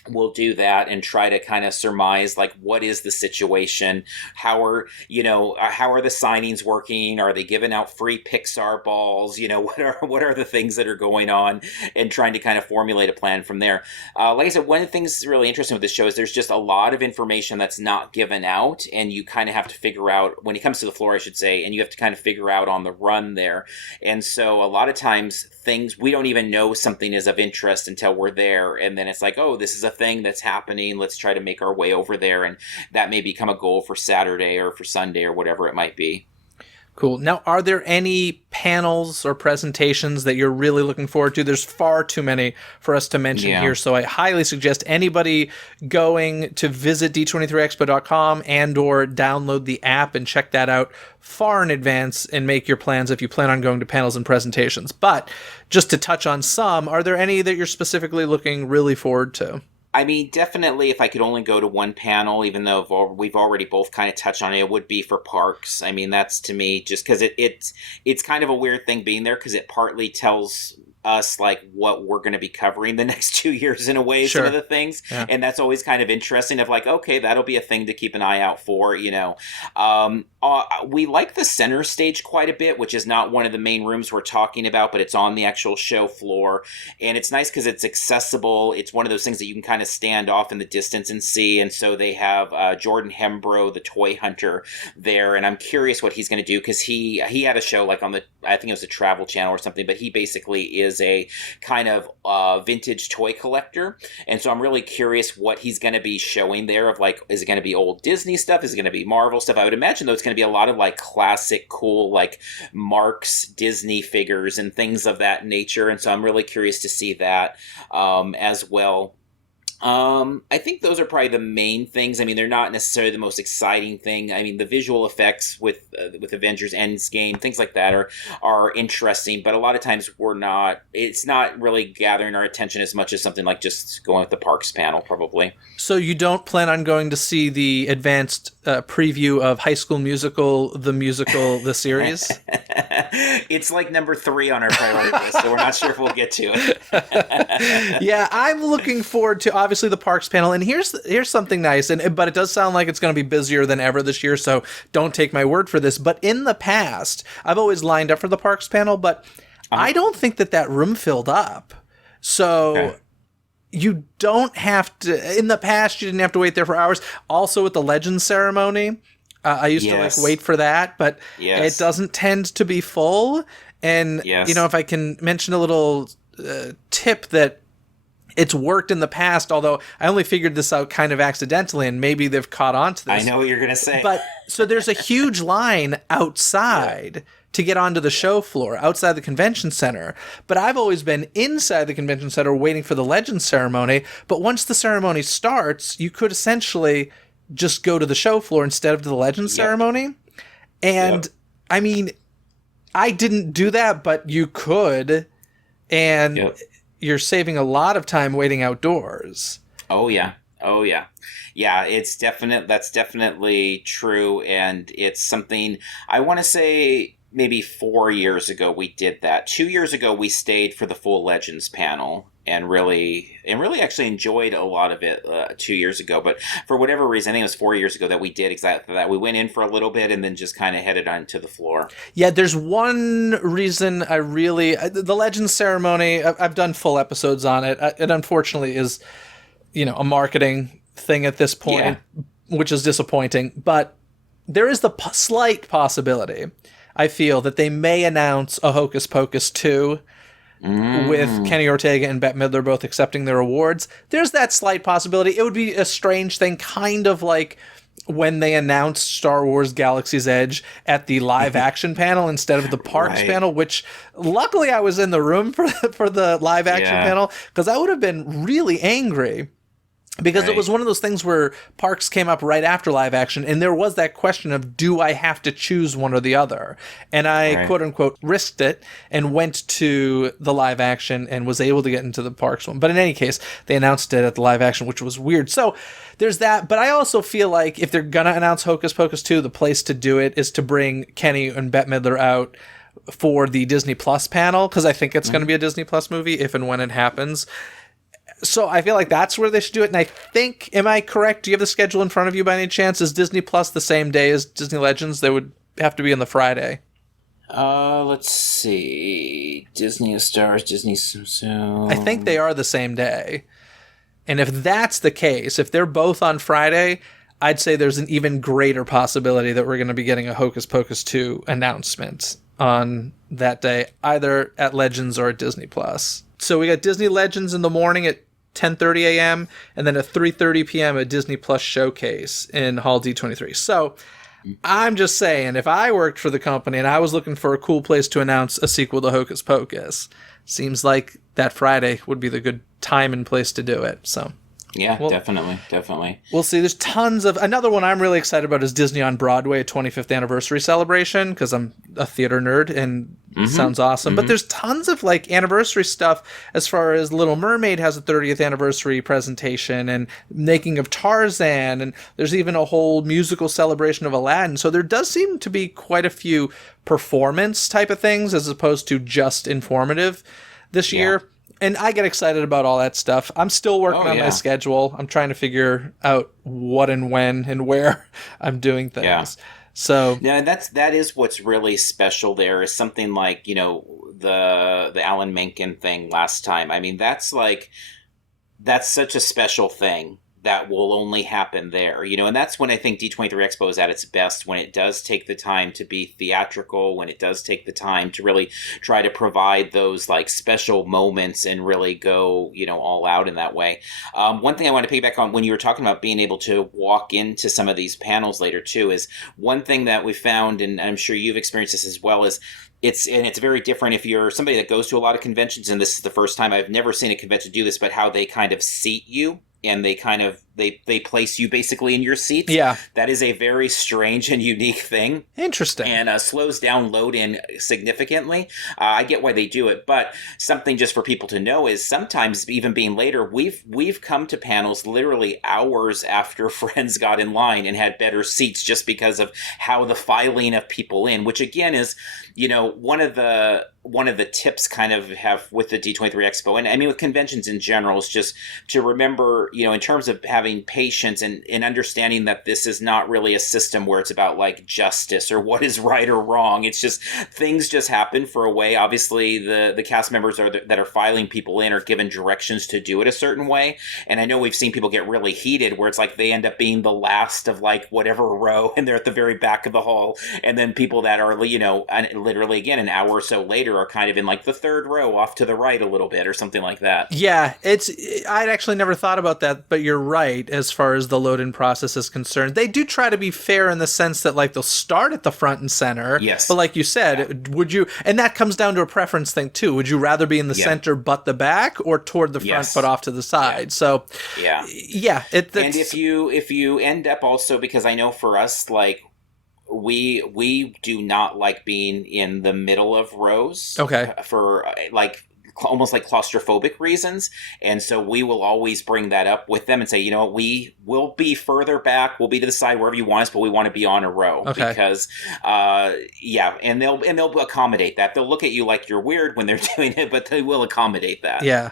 we'll do that and try to kind of surmise like what is the situation, how are the signings working, are they giving out free Pixar balls, what are the things that are going on, and trying to kind of formulate a plan from there. Like I said, one of the things that's really interesting with this show is there's just a lot of information that's not given out, and you kind of have to figure out when it comes to the floor, I should say, and you have to kind of figure out on the run there. And so a lot of times things we don't even know something is of interest until we're there, and then it's like, oh, this is a thing that's happening, let's try to make our way over there, and that may become a goal for Saturday or for Sunday or whatever it might be. Cool. Now, are there any panels or presentations that you're really looking forward to? There's far too many for us to mention here, so I highly suggest anybody going to visit D23Expo.com and or download the app and check that out far in advance and make your plans if you plan on going to panels and presentations. But just to touch on some, are there any that you're specifically looking really forward to? I mean, definitely if I could only go to one panel, even though we've already both kind of touched on it, it would be for parks. I mean, that's to me just because it's kind of a weird thing being there because it partly tells us like what we're going to be covering the next 2 years in a way, some of the things. Yeah. And that's always kind of interesting of like, okay, that'll be a thing to keep an eye out for, we like the center stage quite a bit, which is not one of the main rooms we're talking about, but it's on the actual show floor. And it's nice because it's accessible. It's one of those things that you can kind of stand off in the distance and see. And so they have Jordan Hembrow, the toy hunter, there. And I'm curious what he's going to do because he had a show like on I think it was the Travel Channel or something, but he basically is a kind of vintage toy collector. And so I'm really curious what he's going to be showing there of like, is it going to be old Disney stuff? Is it going to be Marvel stuff? I would imagine though it's going to be a lot of like classic, cool, like Marks Disney figures and things of that nature. And so I'm really curious to see that as well. I think those are probably the main things. I mean, they're not necessarily the most exciting thing. I mean, the visual effects with Avengers Endgame, things like that are interesting, but a lot of times it's not really gathering our attention as much as something like just going with the parks panel, probably. So you don't plan on going to see the advanced preview of High School Musical, the series? It's like number 3 on our priority list, so we're not sure if we'll get to it. Yeah, I'm looking forward to obviously the parks panel, and here's something nice, but it does sound like it's going to be busier than ever this year, so don't take my word for this. But in the past, I've always lined up for the parks panel, but I don't think that room filled up. So you don't have to. In the past, you didn't have to wait there for hours. Also, with the Legends ceremony, I used to like wait for that, but it doesn't tend to be full. And if I can mention a little tip that it's worked in the past, although I only figured this out kind of accidentally, and maybe they've caught on to this. I know what you're going to say. But so there's a huge line outside to get onto the show floor, outside the convention center. But I've always been inside the convention center waiting for the Legends ceremony. But once the ceremony starts, you could essentially just go to the show floor instead of to the Legends ceremony. And I mean, I didn't do that, but you could. And you're saving a lot of time waiting outdoors. Oh yeah. Yeah, that's definitely true. And it's something I want to say maybe 4 years ago we did that. 2 years ago we stayed for the full Legends panel and really actually enjoyed a lot of it 2 years ago. But for whatever reason, I think it was 4 years ago that we did exactly that. We went in for a little bit and then just kind of headed on to the floor. Yeah, there's one reason the Legends ceremony, I've done full episodes on it. It unfortunately is, a marketing thing at this point, which is disappointing. But there is the slight possibility, I feel, that they may announce a Hocus Pocus 2 with Kenny Ortega and Bette Midler both accepting their awards. There's that slight possibility. It would be a strange thing, kind of like when they announced Star Wars Galaxy's Edge at the live action panel instead of the parks panel, which luckily I was in the room for the live action panel, because I would have been really angry. Because it was one of those things where parks came up right after live action, and there was that question of, do I have to choose one or the other? And I, quote unquote, risked it and went to the live action and was able to get into the parks one. But in any case, they announced it at the live action, which was weird. So there's that. But I also feel like if they're going to announce Hocus Pocus 2, the place to do it is to bring Kenny and Bette Midler out for the Disney Plus panel, because I think it's going to be a Disney Plus movie if and when it happens. So I feel like that's where they should do it. And I think, am I correct? Do you have the schedule in front of you by any chance? Is Disney Plus the same day as Disney Legends? They would have to be on the Friday. Let's see. Disney Stars, Disney I think they are the same day. And if that's the case, if they're both on Friday, I'd say there's an even greater possibility that we're going to be getting a Hocus Pocus 2 announcement on that day, either at Legends or at Disney Plus. So we got Disney Legends in the morning at 10:30 a.m. and then at 3:30 p.m. a Disney Plus showcase in Hall D23. So I'm just saying, if I worked for the company and I was looking for a cool place to announce a sequel to Hocus Pocus, seems like that Friday would be the good time and place to do it. So yeah, definitely. We'll see. There's tons of... Another one I'm really excited about is Disney on Broadway, a 25th anniversary celebration, because I'm a theater nerd, and it sounds awesome. But there's tons of, like, anniversary stuff as far as Little Mermaid has a 30th anniversary presentation, and Making of Tarzan, and there's even a whole musical celebration of Aladdin. So there does seem to be quite a few performance type of things as opposed to just informative this year. And I get excited about all that stuff. I'm still working on my schedule. I'm trying to figure out what and when and where I'm doing things. Yeah. So yeah, that is what's really special there is something like, you know, the Alan Menken thing last time. I mean, that's such a special thing that will only happen there, you know, and that's when I think D23 Expo is at its best, when it does take the time to be theatrical, when it does take the time to really try to provide those like special moments and really go, you know, all out in that way. One thing I want to piggyback on when you were talking about being able to walk into some of these panels later too, is one thing that we found, and I'm sure you've experienced this as well, is it's very different if you're somebody that goes to a lot of conventions, and this is the first time I've never seen a convention do this, but how they kind of seat you. And they kind of, they place you basically in your seats. Yeah. That is a very strange and unique thing. Interesting. And slows down load in significantly. I get why they do it, but something just for people to know is sometimes even being later, we've come to panels literally hours after friends got in line and had better seats just because of how the filing of people in, which again is, you know, one of the tips kind of have with the D23 Expo, and I mean with conventions in general, is just to remember, you know, in terms of having patience and understanding that this is not really a system where it's about like justice or what is right or wrong. It's just things just happen for a way. Obviously, the cast members that are filing people in are given directions to do it a certain way, and I know we've seen people get really heated where it's like they end up being the last of like whatever row, and they're at the very back of the hall, and then people that are, you know, literally again an hour or so later are kind of in like the third row off to the right a little bit or something like that. Yeah, I'd actually never thought about that, but you're right as far as the load-in process is concerned. They do try to be fair in the sense that like they'll start at the front and center. Yes. But like you said, would you, and that comes down to a preference thing too. Would you rather be in the center but the back, or toward the front but off to the side? So yeah. And if you end up also, because I know for us, like, we do not like being in the middle of rows. Okay. For like almost like claustrophobic reasons, and so we will always bring that up with them and say, you know, we will be further back, we'll be to the side wherever you want us, but we want to be on a row. Okay. Because and they'll accommodate that. They'll look at you like you're weird when they're doing it, but they will accommodate that. Yeah.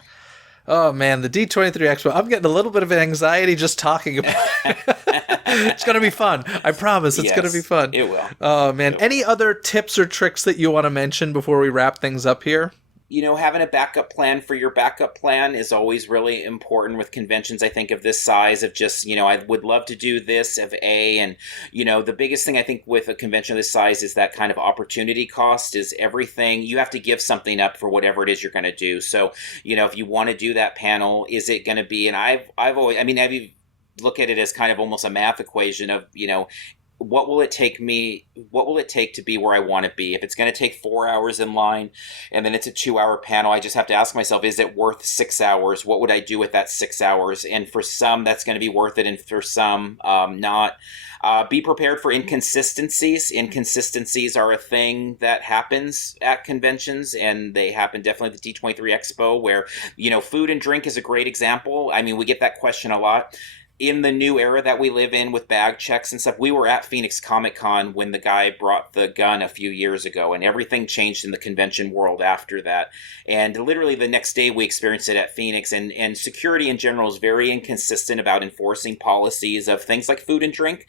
Oh man, the D23 Expo. I'm getting a little bit of anxiety just talking about it. It's going to be fun. I promise it's going to be fun. It will. Oh man. Any other tips or tricks that you want to mention before we wrap things up here? You know, having a backup plan for your backup plan is always really important with conventions, I think, of this size, of just, you know, I would love to do this of A, and, you know, the biggest thing I think with a convention of this size is that kind of opportunity cost is everything. You have to give something up for whatever it is you're going to do. So, you know, if you want to do that panel, is it going to be, and I've always, I mean, I've look at it as kind of almost a math equation of, you know, what will it take to be where I want to be? If it's going to take 4 hours in line and then it's a 2-hour panel, I just have to ask myself, is it worth 6 hours? What would I do with that 6 hours? And for some, that's going to be worth it. And for some, not. Be prepared for inconsistencies. Inconsistencies are a thing that happens at conventions, and they happen definitely at the D23 Expo, where, you know, food and drink is a great example. I mean, we get that question a lot. in the new era that we live in with bag checks and stuff, we were at Phoenix Comic Con when the guy brought the gun a few years ago, and everything changed in the convention world after that. And literally the next day we experienced it at Phoenix, and security in general is very inconsistent about enforcing policies of things like food and drink.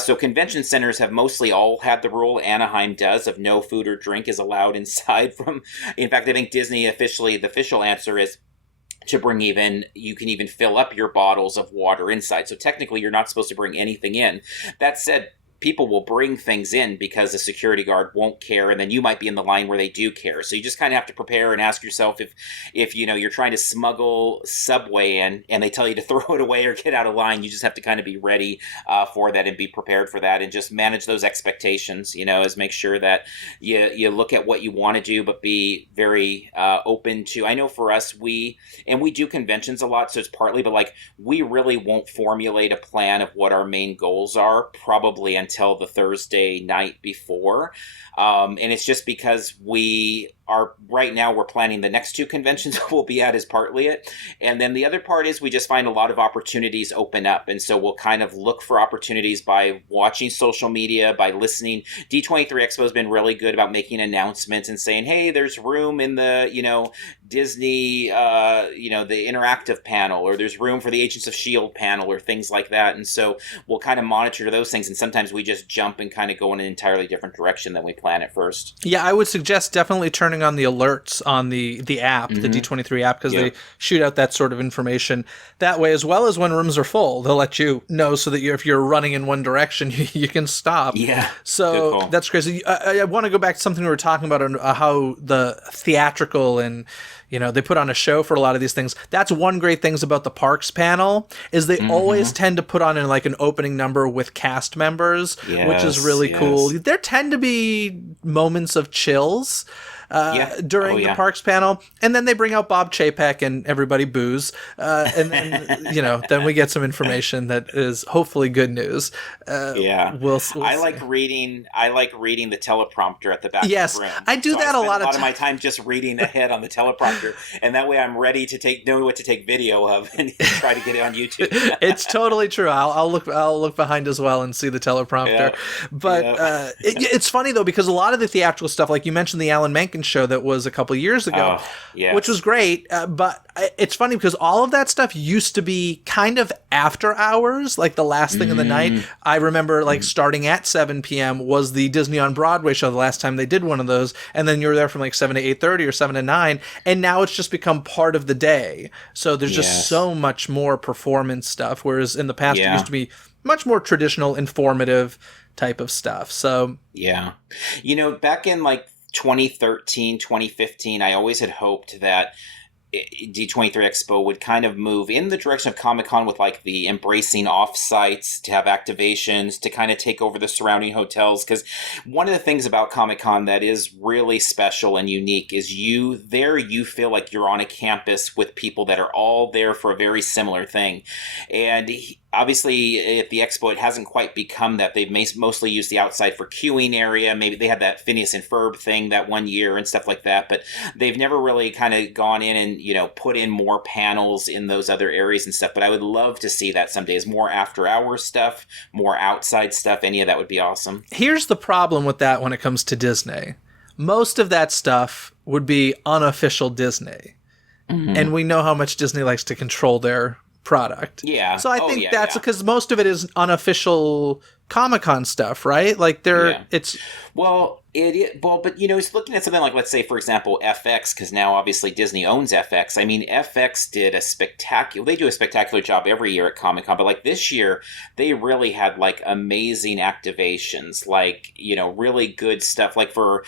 So convention centers have mostly all had the rule, Anaheim does, of no food or drink is allowed inside from, in fact, I think Disney officially, the official answer is to bring you can even fill up your bottles of water inside. So technically you're not supposed to bring anything in. That said, people will bring things in because the security guard won't care, and then you might be in the line where they do care. So you just kind of have to prepare and ask yourself if you're trying to smuggle Subway in and they tell you to throw it away or get out of line, you just have to kind of be ready for that and be prepared for that, and just manage those expectations, as make sure that you look at what you want to do, but be very open to, I know for us, we do conventions a lot, so it's partly, but like we really won't formulate a plan of what our main goals are probably until the Thursday night before. And it's just because right now we're planning the next two conventions we'll be at is partly it. And then the other part is we just find a lot of opportunities open up. And so we'll kind of look for opportunities by watching social media, by listening. D23 Expo has been really good about making announcements and saying, hey, there's room in the, Disney, the interactive panel, or there's room for the Agents of S.H.I.E.L.D. panel, or things like that. And so we'll kind of monitor those things. And sometimes we just jump and kind of go in an entirely different direction than we plan at first. Yeah, I would suggest definitely turning on the alerts on the app, the D23 app, because they shoot out that sort of information that way, as well as when rooms are full. They'll let you know so that if you're running in one direction, you can stop. Yeah. So that's crazy. I want to go back to something we were talking about on how the theatrical and they put on a show for a lot of these things. That's one great things about the Parks panel is they always tend to put on in like an opening number with cast members, which is really cool. There tend to be moments of chills during the Parks panel, and then they bring out Bob Chapek and everybody boos, and then then we get some information that is hopefully good news. We'll I like reading the teleprompter at the back of the room. I do that a lot of my time just reading ahead on the teleprompter, and that way I'm ready to know what to take video of and try to get it on YouTube. It's totally true. I'll look behind as well and see the teleprompter. But it's funny though, because a lot of the theatrical stuff, like you mentioned the Alan Menken show that was a couple years ago, which was great. But it's funny because all of that stuff used to be kind of after hours, like the last thing of the night. I remember like starting at 7 p.m. was the Disney on Broadway show the last time they did one of those. And then you were there from like 7 to 8:30 or 7 to 9. And now it's just become part of the day. So there's just so much more performance stuff. Whereas in the past, it used to be much more traditional, informative type of stuff. So back in like 2013, 2015, I always had hoped that D23 Expo would kind of move in the direction of Comic-Con with like the embracing off-sites to have activations, to kind of take over the surrounding hotels. Because one of the things about Comic-Con that is really special and unique is you feel like you're on a campus with people that are all there for a very similar thing. And obviously, at the Expo, it hasn't quite become that. They've mostly used the outside for queuing area. Maybe they had that Phineas and Ferb thing that one year and stuff like that. But they've never really kind of gone in and, put in more panels in those other areas and stuff. But I would love to see that some days. More after-hours stuff, more outside stuff. Any of that would be awesome. Here's the problem with that when it comes to Disney. Most of that stuff would be unofficial Disney. And we know how much Disney likes to control their product. Yeah. So I think that's because most of it is unofficial Comic-Con stuff, right? Like it's but it's looking at something like, let's say, for example, FX, because now obviously Disney owns FX. I mean, FX they do a spectacular job every year at Comic-Con, but like this year, they really had like amazing activations, like, really good stuff. Like for,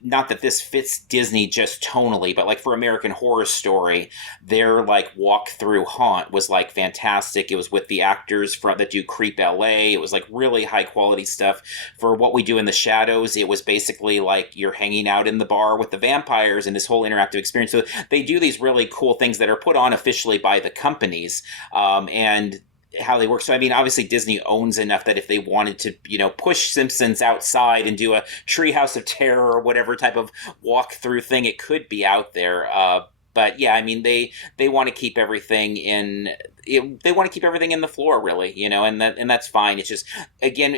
not that this fits Disney just tonally, but like for American Horror Story, their like walk-through haunt was like fantastic. It was with the actors that do Creep LA. It was like really high quality stuff. For What We Do in the Shadows, it was basically like you're hanging out in the bar with the vampires and this whole interactive experience. So they do these really cool things that are put on officially by the companies, and how they work. So, I mean, obviously Disney owns enough that if they wanted to, push Simpsons outside and do a Treehouse of Terror or whatever type of walk-through thing, it could be out there. But yeah, I mean, they want to keep everything they want to keep everything in the floor, really, and that's fine. It's just, again,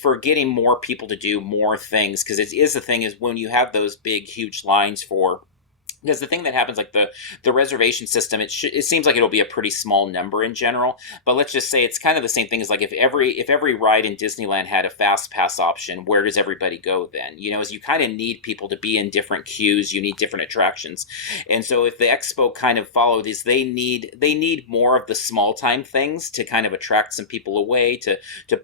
for getting more people to do more things, because it is the thing is when you have those big, huge lines for. Because the thing that happens, like the reservation system, it seems like it'll be a pretty small number in general. But let's just say it's kind of the same thing as like if every ride in Disneyland had a fast pass option, where does everybody go then? As you kind of need people to be in different queues, you need different attractions, and so if the expo kind of follow these, they need more of the small time things to kind of attract some people away, to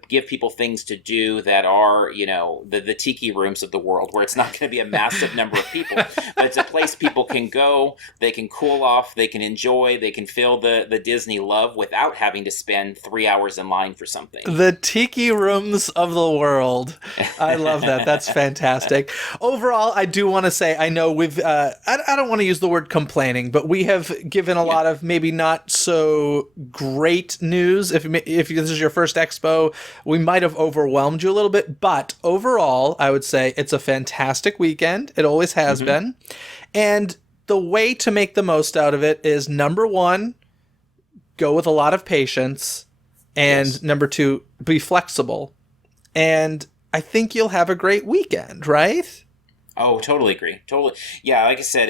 give people things to do that are the tiki rooms of the world, where it's not going to be a massive number of people, but it's a place people can go, they can cool off, they can enjoy, they can feel the Disney love without having to spend 3 hours in line for something. The tiki rooms of the world. I love that. That's fantastic. Overall, I do want to say, I know we've, I don't want to use the word complaining, but we have given a lot of maybe not so great news. If this is your first expo, we might have overwhelmed you a little bit, but overall, I would say it's a fantastic weekend. It always has been. And the way to make the most out of it is, number one, go with a lot of patience. And number two, be flexible. And I think you'll have a great weekend, right? Oh, totally agree. Totally. Yeah, like I said,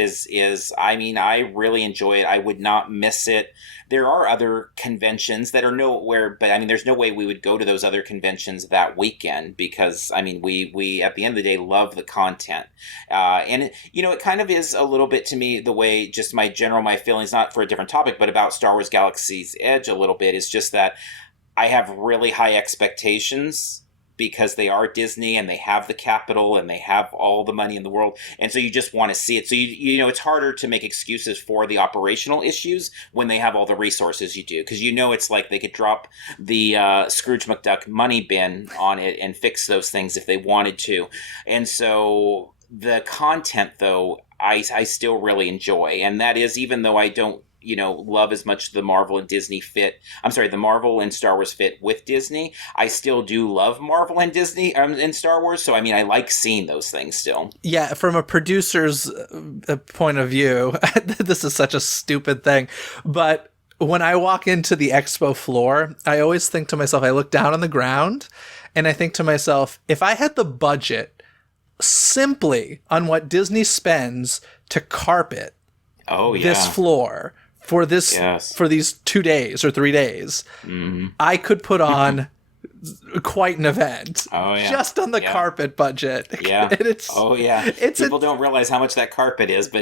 I mean, I really enjoy it. I would not miss it. There are other conventions that are nowhere, but I mean, there's no way we would go to those other conventions that weekend, because I mean, we at the end of the day love the content. And it kind of is a little bit to me the way, just my feelings, not for a different topic, but about Star Wars Galaxy's Edge a little bit, is just that I have really high expectations, because they are Disney and they have the capital and they have all the money in the world. And so you just want to see it. So, it's harder to make excuses for the operational issues when they have all the resources you do. Because it's like they could drop the Scrooge McDuck money bin on it and fix those things if they wanted to. And so the content, though, I still really enjoy. And that is, even though I don't, love as much the Marvel and Disney fit. I'm sorry, the Marvel and Star Wars fit with Disney. I still do love Marvel and Disney and Star Wars. So, I mean, I like seeing those things still. Yeah, from a producer's point of view, this is such a stupid thing, but when I walk into the expo floor, I always think to myself, I look down on the ground and I think to myself, if I had the budget simply on what Disney spends to carpet this floor for these 2 days or 3 days, I could put on quite an event. Just on the carpet budget. Yeah. And people don't realize how much that carpet is, but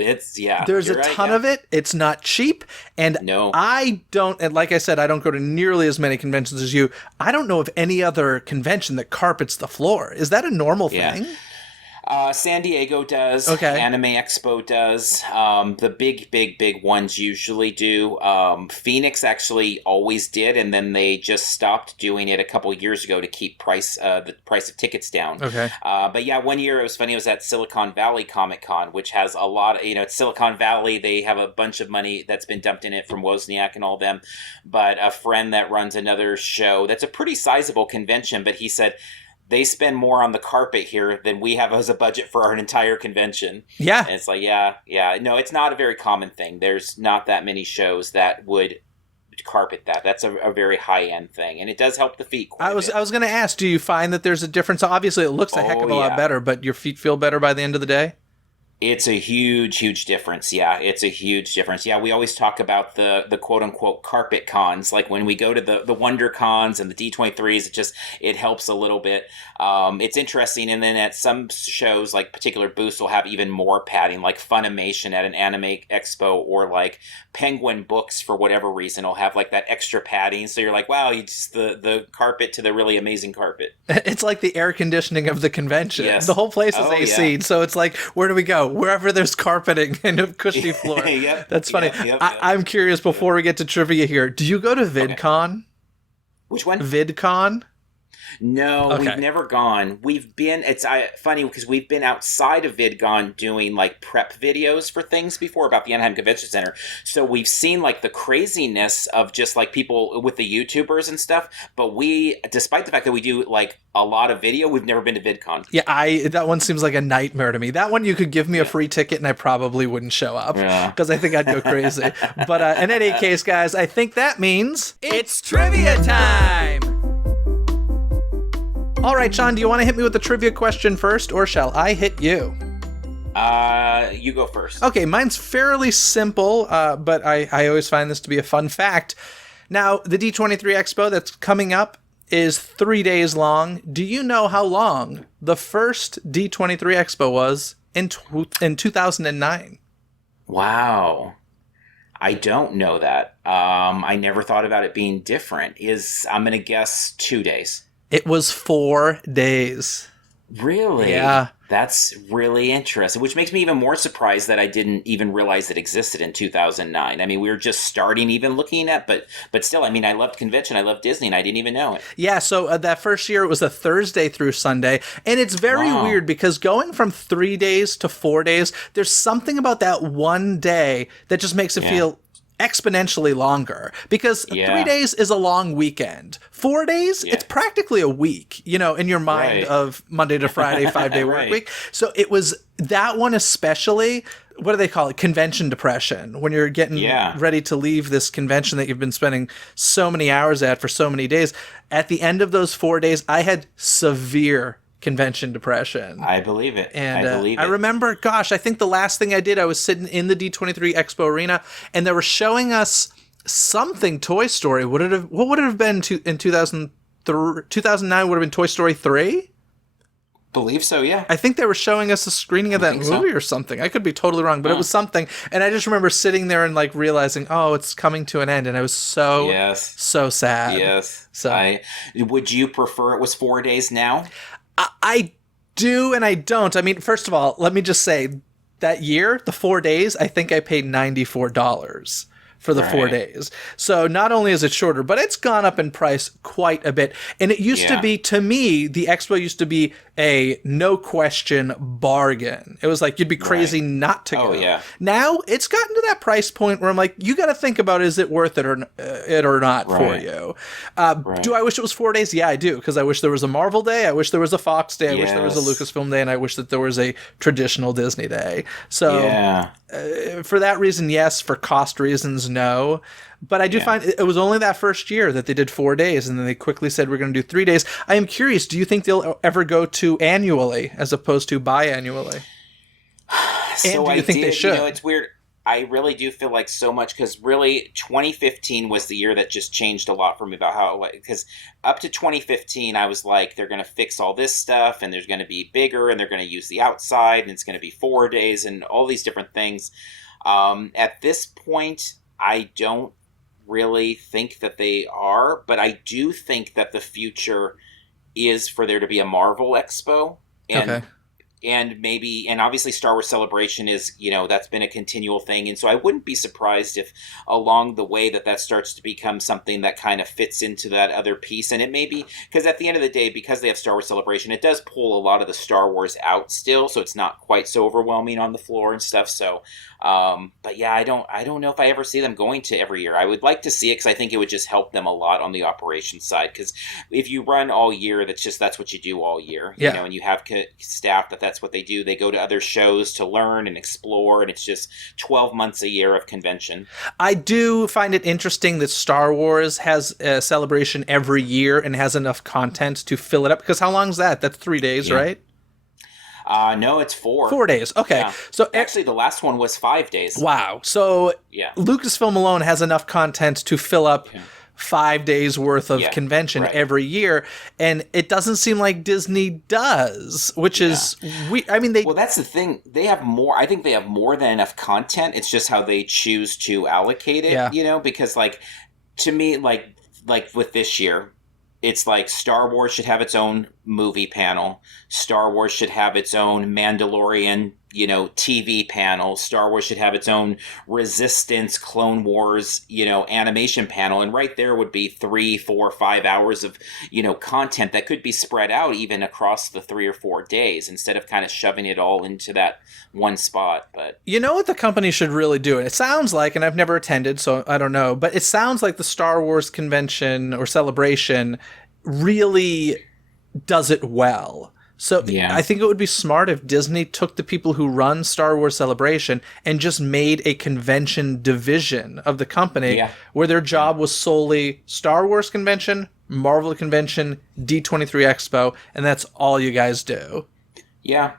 there's a ton of it. It's not cheap. And I don't, and like I said, I don't go to nearly as many conventions as you. I don't know of any other convention that carpets the floor. Is that a normal thing? San Diego does. Okay. Anime Expo does. The big ones usually do. Phoenix actually always did, and then they just stopped doing it a couple years ago to keep the price of tickets down. Okay. But yeah, one year it was funny. It was at Silicon Valley Comic Con, which has a lot of, it's Silicon Valley. They have a bunch of money that's been dumped in it from Wozniak and all them. But a friend that runs another show that's a pretty sizable convention, but he said, they spend more on the carpet here than we have as a budget for our entire convention. Yeah. And it's like, yeah. No, it's not a very common thing. There's not that many shows that would carpet that. That's a very high-end thing. And it does help the feet quite a bit. I was going to ask, do you find that there's a difference? Obviously, it looks a heck of a lot better, but your feet feel better by the end of the day? It's a huge difference. Yeah, it's a huge difference. Yeah, we always talk about the quote-unquote carpet cons. Like when we go to the Wonder Cons and the D23s, it helps a little bit. It's interesting. And then at some shows, like particular booths will have even more padding, like Funimation at an Anime Expo, or like Penguin Books, for whatever reason, will have like that extra padding. So you're like, wow, it's the carpet to the really amazing carpet. It's like the air conditioning of the convention. Yes. The whole place is AC. Yeah. So it's like, where do we go? Wherever there's carpeting and a cushy floor. Yep. That's funny. Yep. I'm curious, before we get to trivia here, do you go to VidCon? Okay. Which one? VidCon? No, Okay. we've never gone. We've been, it's funny because we've been outside of VidCon doing like prep videos for things before about the Anaheim Convention Center. So we've seen like the craziness of just like people with the YouTubers and stuff. But we, despite the fact that we do like a lot of video, we've never been to VidCon. Yeah, that one seems like a nightmare to me. That one you could give me a free ticket and I probably wouldn't show up because I think I'd go crazy. But in any case, guys, I think that means it's trivia time! All right, Shawn, do you want to hit me with the trivia question first, or shall I hit you? You go first. Okay, mine's fairly simple, but I always find this to be a fun fact. Now, the D23 Expo that's coming up is 3 days long. Do you know how long the first D23 Expo was in 2009? Wow. I don't know that. I never thought about it being different. I'm going to guess 2 days. It was 4 days. Really? Yeah. That's really interesting, which makes me even more surprised that I didn't even realize it existed in 2009. I mean, we were just starting even looking at, but still, I mean, I loved convention, I loved Disney, and I didn't even know it. Yeah, so that first year, it was a Thursday through Sunday, and it's very weird because going from 3 days to 4 days, there's something about that one day that just makes it feel exponentially longer, because 3 days is a long weekend. 4 days, it's practically a week, in your mind of Monday to Friday, 5-day work week. So it was that one especially, what do they call it? Convention depression, when you're getting ready to leave this convention that you've been spending so many hours at for so many days. At the end of those 4 days, I had severe convention depression. I believe it. And I remember, gosh, I think the last thing I did, I was sitting in the D23 Expo arena, and they were showing us something Toy Story. What would it have been in 2009? Would have been Toy Story 3? Believe so, yeah. I think they were showing us a screening of that movie or something. I could be totally wrong, but it was something. And I just remember sitting there and like realizing, oh, it's coming to an end, and I was so sad. Yes. So would you prefer it was 4 days now? I do and I don't. I mean, first of all, let me just say that year, the 4 days, I think I paid $94 for the 4 days. So not only is it shorter, but it's gone up in price quite a bit. And it used to be, to me, the expo used to be a no question bargain. It was like you'd be crazy not to go. Yeah. Now it's gotten to that price point where I'm like, you got to think about, is it worth it or not for you? Do I wish it was 4 days? Yeah, I do, because I wish there was a Marvel day. I wish there was a Fox day. I wish there was a Lucasfilm day, and I wish that there was a traditional Disney day. So for that reason, yes. For cost reasons, no. But I do find it was only that first year that they did 4 days, and then they quickly said we're going to do 3 days. I am curious, do you think they'll ever go to annually as opposed to biannually? And do you think they should? It's weird. I really do feel like so much, because really 2015 was the year that just changed a lot for me about how it was. Because up to 2015, I was like, they're going to fix all this stuff, and there's going to be bigger, and they're going to use the outside, and it's going to be 4 days, and all these different things. At this point, I don't really think that they are, but I do think that the future is for there to be a Marvel Expo. And maybe, and obviously Star Wars Celebration is, that's been a continual thing. And so I wouldn't be surprised if along the way that starts to become something that kind of fits into that other piece. And it may be, because at the end of the day, because they have Star Wars Celebration, it does pull a lot of the Star Wars out still. So it's not quite so overwhelming on the floor and stuff. So, but yeah, I don't know if I ever see them going to every year. I would like to see it, because I think it would just help them a lot on the operations side. Because if you run all year, that's what you do all year, and you have staff that's what they do. They go to other shows to learn and explore, and it's just 12 months a year of convention. I do find it interesting that Star Wars has a celebration every year and has enough content to fill it up, because how long is that? That's 3 days, right? No, it's 4. 4 days. Okay. Yeah. So actually the last one was 5 days. Wow. So Lucasfilm alone has enough content to fill up 5 days worth of convention every year, and it doesn't seem like Disney does, which is well, that's the thing. They have more. I think they have more than enough content. It's just how they choose to allocate it, because like, to me, like with this year, it's like Star Wars should have its own movie panel. Star Wars should have its own Mandalorian, TV panel. Star Wars should have its own Resistance, Clone Wars, animation panel. And right there would be 3, 4, 5 hours of, content that could be spread out even across the 3 or 4 days instead of kind of shoving it all into that one spot. But you know what the company should really do? It sounds like, and I've never attended, so I don't know, but it sounds like the Star Wars convention or celebration really does it well. So yeah. I think it would be smart if Disney took the people who run Star Wars Celebration and just made a convention division of the company where their job was solely Star Wars convention, Marvel convention, D23 Expo, and that's all you guys do. Yeah.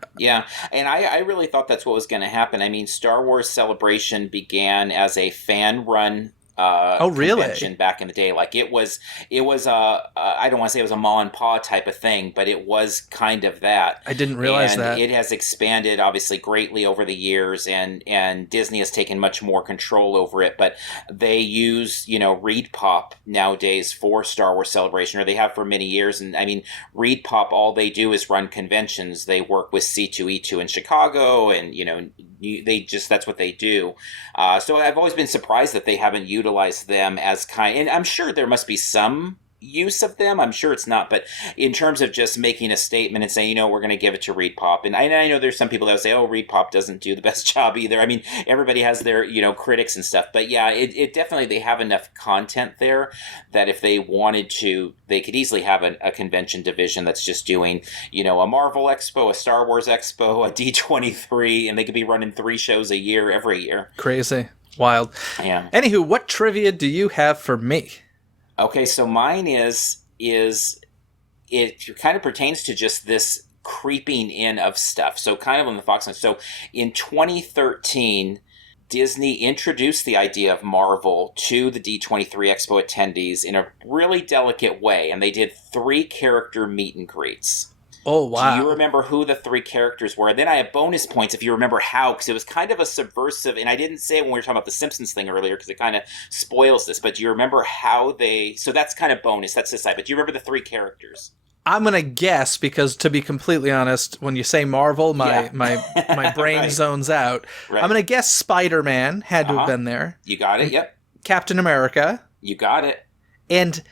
And I really thought that's what was going to happen. I mean, Star Wars Celebration began as a fan-run convention back in the day. Like it was I don't want to say it was a ma and pa type of thing, but it was kind of that. I didn't realize that. It has expanded obviously greatly over the years, and Disney has taken much more control over it, but they use, Reed Pop nowadays for Star Wars Celebration, or they have for many years. And I mean, Reed Pop, all they do is run conventions. They work with C2E2 in Chicago, and that's what they do. So I've always been surprised that they haven't utilized them as and I'm sure there must be some use of them. I'm sure it's not, but in terms of just making a statement and saying, we're going to give it to Reed Pop. And I know there's some people that would say, oh, Reed Pop doesn't do the best job either. I mean, everybody has their, critics and stuff, but yeah, it definitely, they have enough content there that if they wanted to, they could easily have a convention division that's just doing, a Marvel Expo, a Star Wars Expo, a D23, and they could be running 3 shows a year every year. Crazy. Wild. Yeah. Anywho, what trivia do you have for me? Okay, so mine is it kind of pertains to just this creeping in of stuff. So kind of on the Fox. So in 2013, Disney introduced the idea of Marvel to the D23 Expo attendees in a really delicate way, and they did 3 character meet and greets. Oh, wow. Do you remember who the 3 characters were? And then I have bonus points if you remember how, because it was kind of a subversive, and I didn't say it when we were talking about the Simpsons thing earlier, because it kind of spoils this, but do you remember how so that's kind of bonus, that's this side, but do you remember the 3 characters? I'm going to guess, because to be completely honest, when you say Marvel, my brain right. zones out. Right. I'm going to guess Spider-Man had to have been there. You got it, yep. Captain America. You got it. And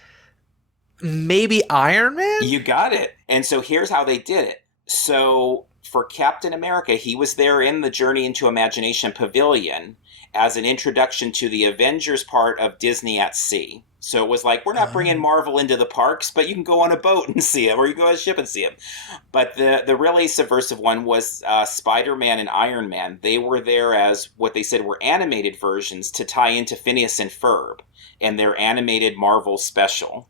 maybe Iron Man? You got it. And so here's how they did it. So for Captain America, he was there in the Journey into Imagination Pavilion as an introduction to the Avengers part of Disney at Sea. So it was like, we're not bringing Marvel into the parks, but you can go on a boat and see him, or you can go on a ship and see him. But the really subversive one was Spider-Man and Iron Man. They were there as what they said were animated versions to tie into Phineas and Ferb and their animated Marvel special.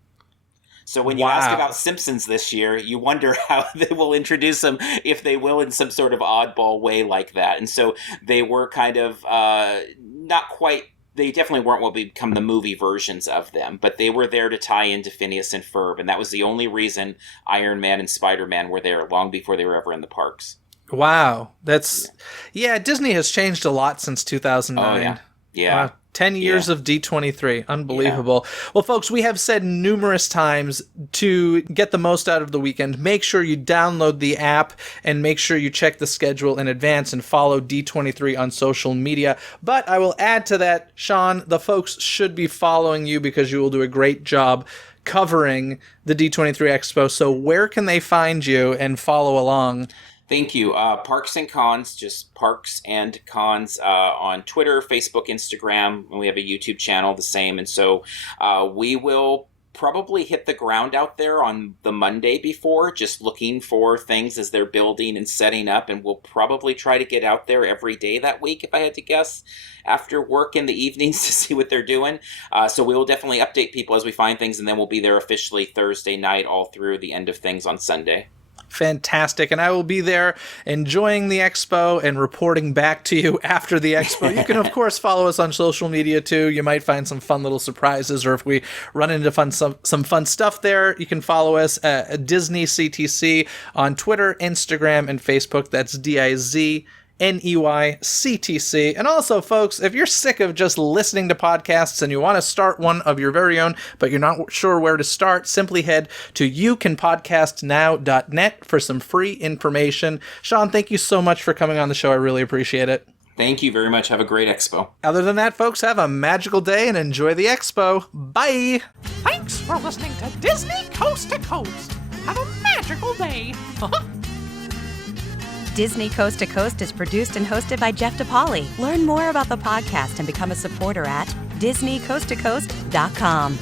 So when you ask about Simpsons this year, you wonder how they will introduce them, if they will, in some sort of oddball way like that. And so they were kind of not quite, they definitely weren't what would become the movie versions of them, but they were there to tie into Phineas and Ferb. And that was the only reason Iron Man and Spider-Man were there, long before they were ever in the parks. Wow. Disney has changed a lot since 2009. Oh, yeah. Yeah. Wow. 10 years of D23. Unbelievable. Yeah. Well, folks, we have said numerous times to get the most out of the weekend, make sure you download the app and make sure you check the schedule in advance and follow D23 on social media. But I will add to that, Shawn, the folks should be following you because you will do a great job covering the D23 Expo. So where can they find you and follow along? Thank you. Parks and Cons, just Parks and Cons on Twitter, Facebook, Instagram, and we have a YouTube channel, the same. And so we will probably hit the ground out there on the Monday before, just looking for things as they're building and setting up. And we'll probably try to get out there every day that week, if I had to guess, after work in the evenings to see what they're doing. So we will definitely update people as we find things, and then we'll be there officially Thursday night all through the end of things on Sunday. Fantastic. And I will be there enjoying the expo and reporting back to you after the expo. You can, of course, follow us on social media, too. You might find some fun little surprises, or if we run into some fun stuff there, you can follow us at Dizney CTC on Twitter, Instagram, and Facebook. That's DIZNEY NEYCTC. And also, folks, if you're sick of just listening to podcasts and you want to start one of your very own, but you're not sure where to start, simply head to youcanpodcastnow.net for some free information. Shawn, thank you so much for coming on the show. I really appreciate it. Thank you very much. Have a great expo. Other than that, folks, have a magical day and enjoy the expo. Bye! Thanks for listening to Disney Coast to Coast. Have a magical day. Disney Coast to Coast is produced and hosted by Jeff DePauli. Learn more about the podcast and become a supporter at DisneyCoastToCoast.com.